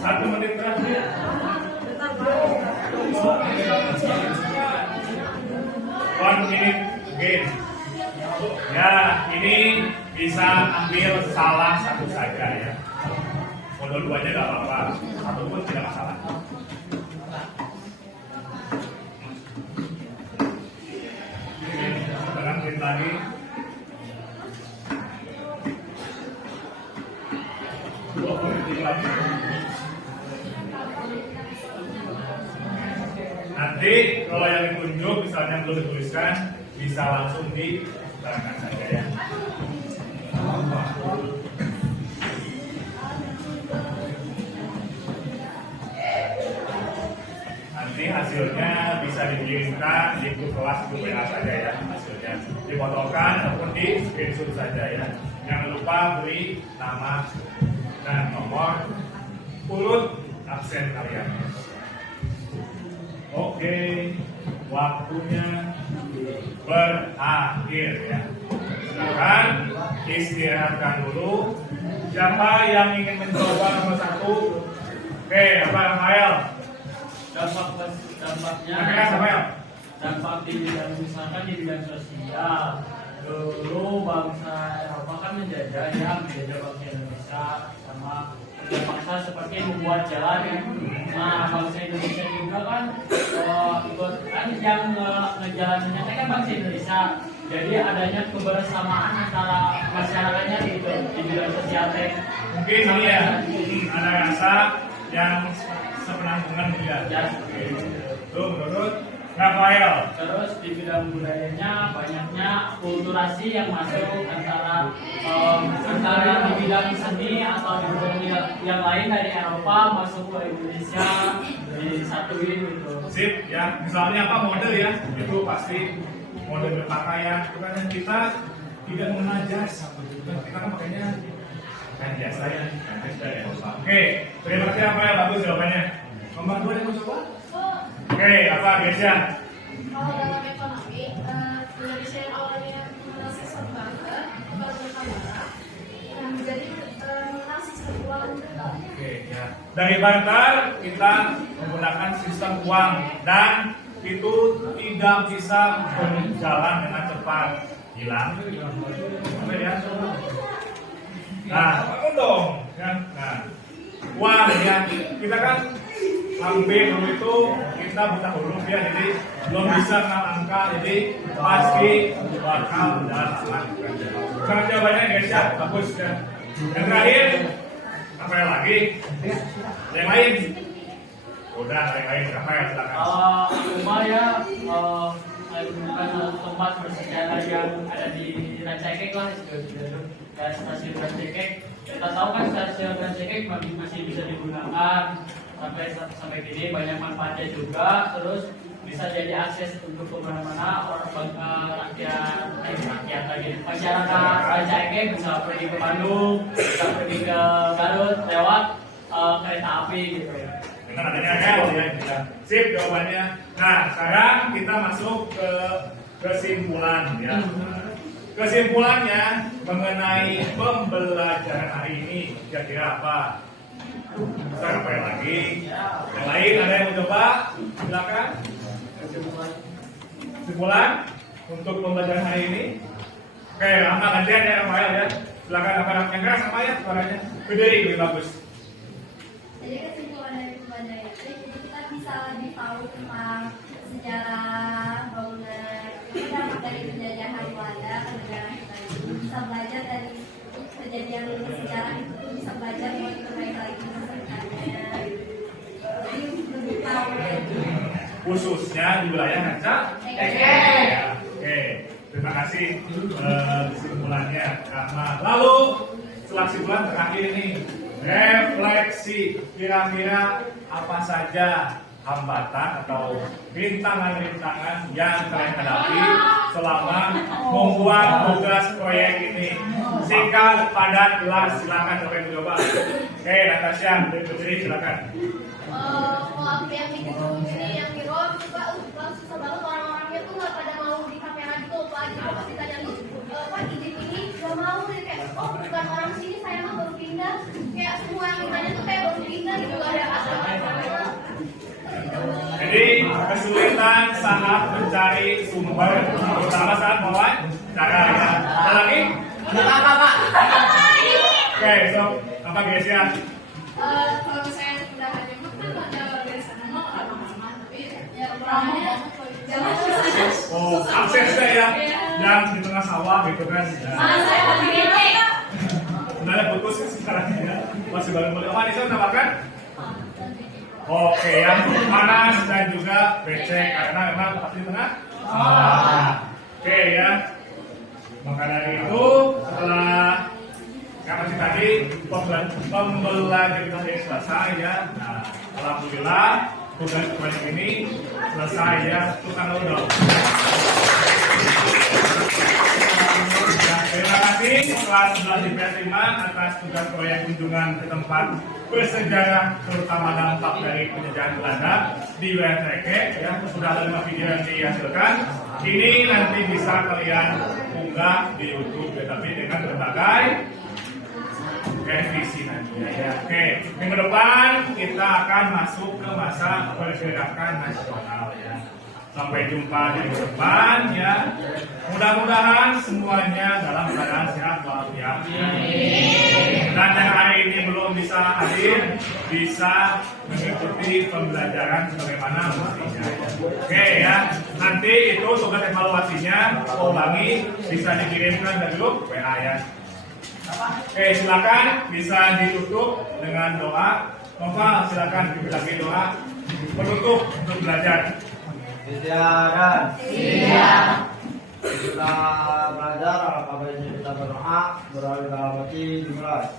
Satu menit terakhir. One minute again. Ya, ini bisa ambil salah satu saja ya. Mau dua-duanya nggak apa-apa, satu pun tidak masalah. Setengah menit lagi. Nanti kalau yang ditunjuk misalnya belum dituliskan bisa langsung diterangkan saja ya. Nanti hasilnya bisa dikirimkan di grup kelas grup WA saja ya, hasilnya dipotongkan ataupun di screenshot saja ya. Jangan lupa beri nama dan nomor urut absen kalian. Oke, waktunya berakhir ya. Silakan istirahatkan dulu. Siapa yang ingin mencoba nomor 1? Oke, apa Rafael? Dampaknya Rafael. dampak di bidang, misalkan di bidang sosial. Dulu bangsa Eropa kan menjajah bangsa Indonesia sama bangsa seperti membuat jalan. Nah, bangsa Indonesia juga kan ikut kan yang ngejalaninnya kan bangsa Indonesia. Jadi adanya kebersamaan antara masyarakatnya di bidang sosial. Mungkin ini ya, ada rasa yang sepenanggungan juga. Ya, tuh menurut Rafael. Terus di bidang budayanya banyaknya kulturasi yang masuk antara di bidang seni atau di bidang yang lain dari Eropa masuk ke Indonesia disatuin gitu. Sip ya, misalnya apa model ya, itu pasti model berpakaian. Itu kan kita tidak mengenal jas, kita kan pakainya kan biasa ya. Oke, terima kasih apa ya, bagus jawabannya. Nomor 2 yang mau coba? Oke, apa Gesia? Kalau dalam ekonomi, Indonesia yang awalnya mengenal sistem barter, menjadi mengenal sistem uang digital. Oke, ya. Dari barter kita menggunakan sistem uang dan itu tidak bisa berjalan dengan cepat. Hilang. Apa ya? Nah, apa dong? Ya. Nah, uang ya. Kita kan hampir dulu itu kita buta huruf ya, jadi belum bisa kenal angka, jadi pasti bakal berjalan. Sekarang jawabannya guys ya, bagus ya. Yang terakhir, apa yang lagi? Yang lain? Udah, yang lain apa yang silakan? Rumah ya, tempat bersejarah yang ada di Rancaikek lah, stasiun Rancaikek. Kita tahu kan stasiun Rancaikek masih bisa digunakan sampai kini, banyak manfaatnya juga. Terus bisa jadi akses untuk kemana-mana orang rakyat lagi masyarakat Rancaege bisa pergi ke Bandung, bisa pergi ke Garut lewat kereta api gitu. Dengan adanya rel ya kita. Sip jawabannya. Nah sekarang kita masuk ke kesimpulan ya. Kesimpulannya mengenai pembelajaran hari ini kira-kira apa? Kita ngapain lagi? Yang lain ada yang mau coba? Silakan. Kesimpulan untuk pembelajaran hari ini. Oke, Rama gantian ya Rafael ya. Silakan Rafael yang keras apa ya suaranya? Gede lebih bagus. Jadi kesimpulan dari pembelajaran jadi kita bisa lebih tahu tentang sejarah bangunan dampak dari penjajahan Belanda ke negara kita ini. Bisa belajar dari kejadian sejarah itu tuh bisa belajar buat terbaik lagi masa depannya. Jadi lebih tahu Khususnya di wilayah Rancaege. Ya, oke, terima kasih kesimpulannya Rahma. Lalu setelah kesimpulan terakhir ini refleksi kira-kira apa saja hambatan atau rintangan-rintangan yang kalian hadapi selama membuat tugas proyek ini. Singkat, padat, jelas. Silakan coba mencoba. Oke, Natasha, Putri, silakan. Kalau aku yang di gedung ini yang di ruang juga susah banget orang-orangnya tuh nggak pada mau di kamera gitu. Apalagi kalau pas ditanya lu Pak izin ini nggak mau deh kayak bukan orang sini saya mah baru pindah, kayak semua yang ditanya tuh kayak baru pindah gitu, gak ada asal kamera. Jadi kesulitan saat mencari sumber, terutama saat wawancara. Ada lagi? Apa Pak? Oke, so apa guys ya? kalau saya udah ada makan ada organisasi mau lama-lama tapi ya orangnya jangan Oh, aksesnya ya, yang di tengah sawah gitu kan. saya begini Sebenarnya putus sekarang ya, masih baru mulai. Oh, Anissa tambahkan? Oke, yang panas dan juga becek karena memang pasti di tengah sawah. Oke ya. Maka dari itu setelah kasih tadi pembelajaran kita hari selesai ya. Nah, alhamdulillah tugas proyek ini selesai ya. Tukang dong. Terima kasih kelas 11 IPS 5 atas tugas proyek kunjungan ke tempat bersejarah terutama dampak dari penjajahan Belanda di wilayah Rancaege ya. Sudah ada 5 video yang dihasilkan. Ini nanti bisa kalian unggah di YouTube ya, tapi dengan berbagai revisi nanti ya. Oke, minggu depan kita akan masuk ke masa pergerakan nasional ya. Sampai jumpa di minggu depan ya. Mudah-mudahan semuanya dalam keadaan sehat walafiat. Dan yang hari ini belum bisa hadir bisa mengikuti pembelajaran sebagaimana mestinya. Oke ya. Nanti itu tugas evaluasinya ulangi bisa dikirimkan dari grup WA ya. Oke, silakan bisa ditutup dengan doa. Nova, silakan lagi doa penutup untuk belajar. Siap. Kita belajar, apabila kita berdoa, berdoa dalam hati dimulai.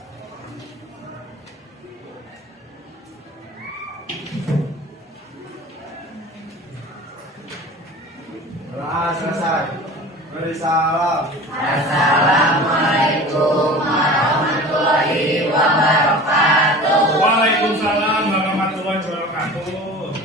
Doa selesai. Beri salam. Assalamualaikum warahmatullahi wabarakatuh. Waalaikumsalam warahmatullahi wabarakatuh.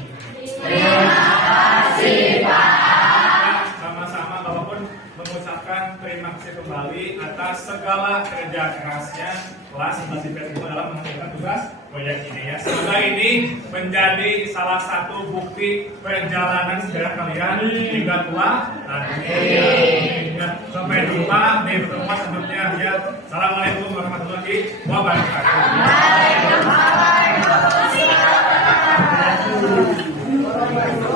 Terima kasih Pak. Sama-sama, walaupun mengucapkan terima kasih kembali atas segala kerja kerasnya kelas 11 IPS 5 dalam mengerjakan tugas proyek ini ya. Semoga ini menjadi salah satu bukti perjalanan sejarah kalian hingga tua nanti ya. Sampai jumpa di pertemuan selanjutnya ya. Assalamualaikum warahmatullahi wabarakatuh. Waalaikumsalam warahmatullahi wabarakatuh.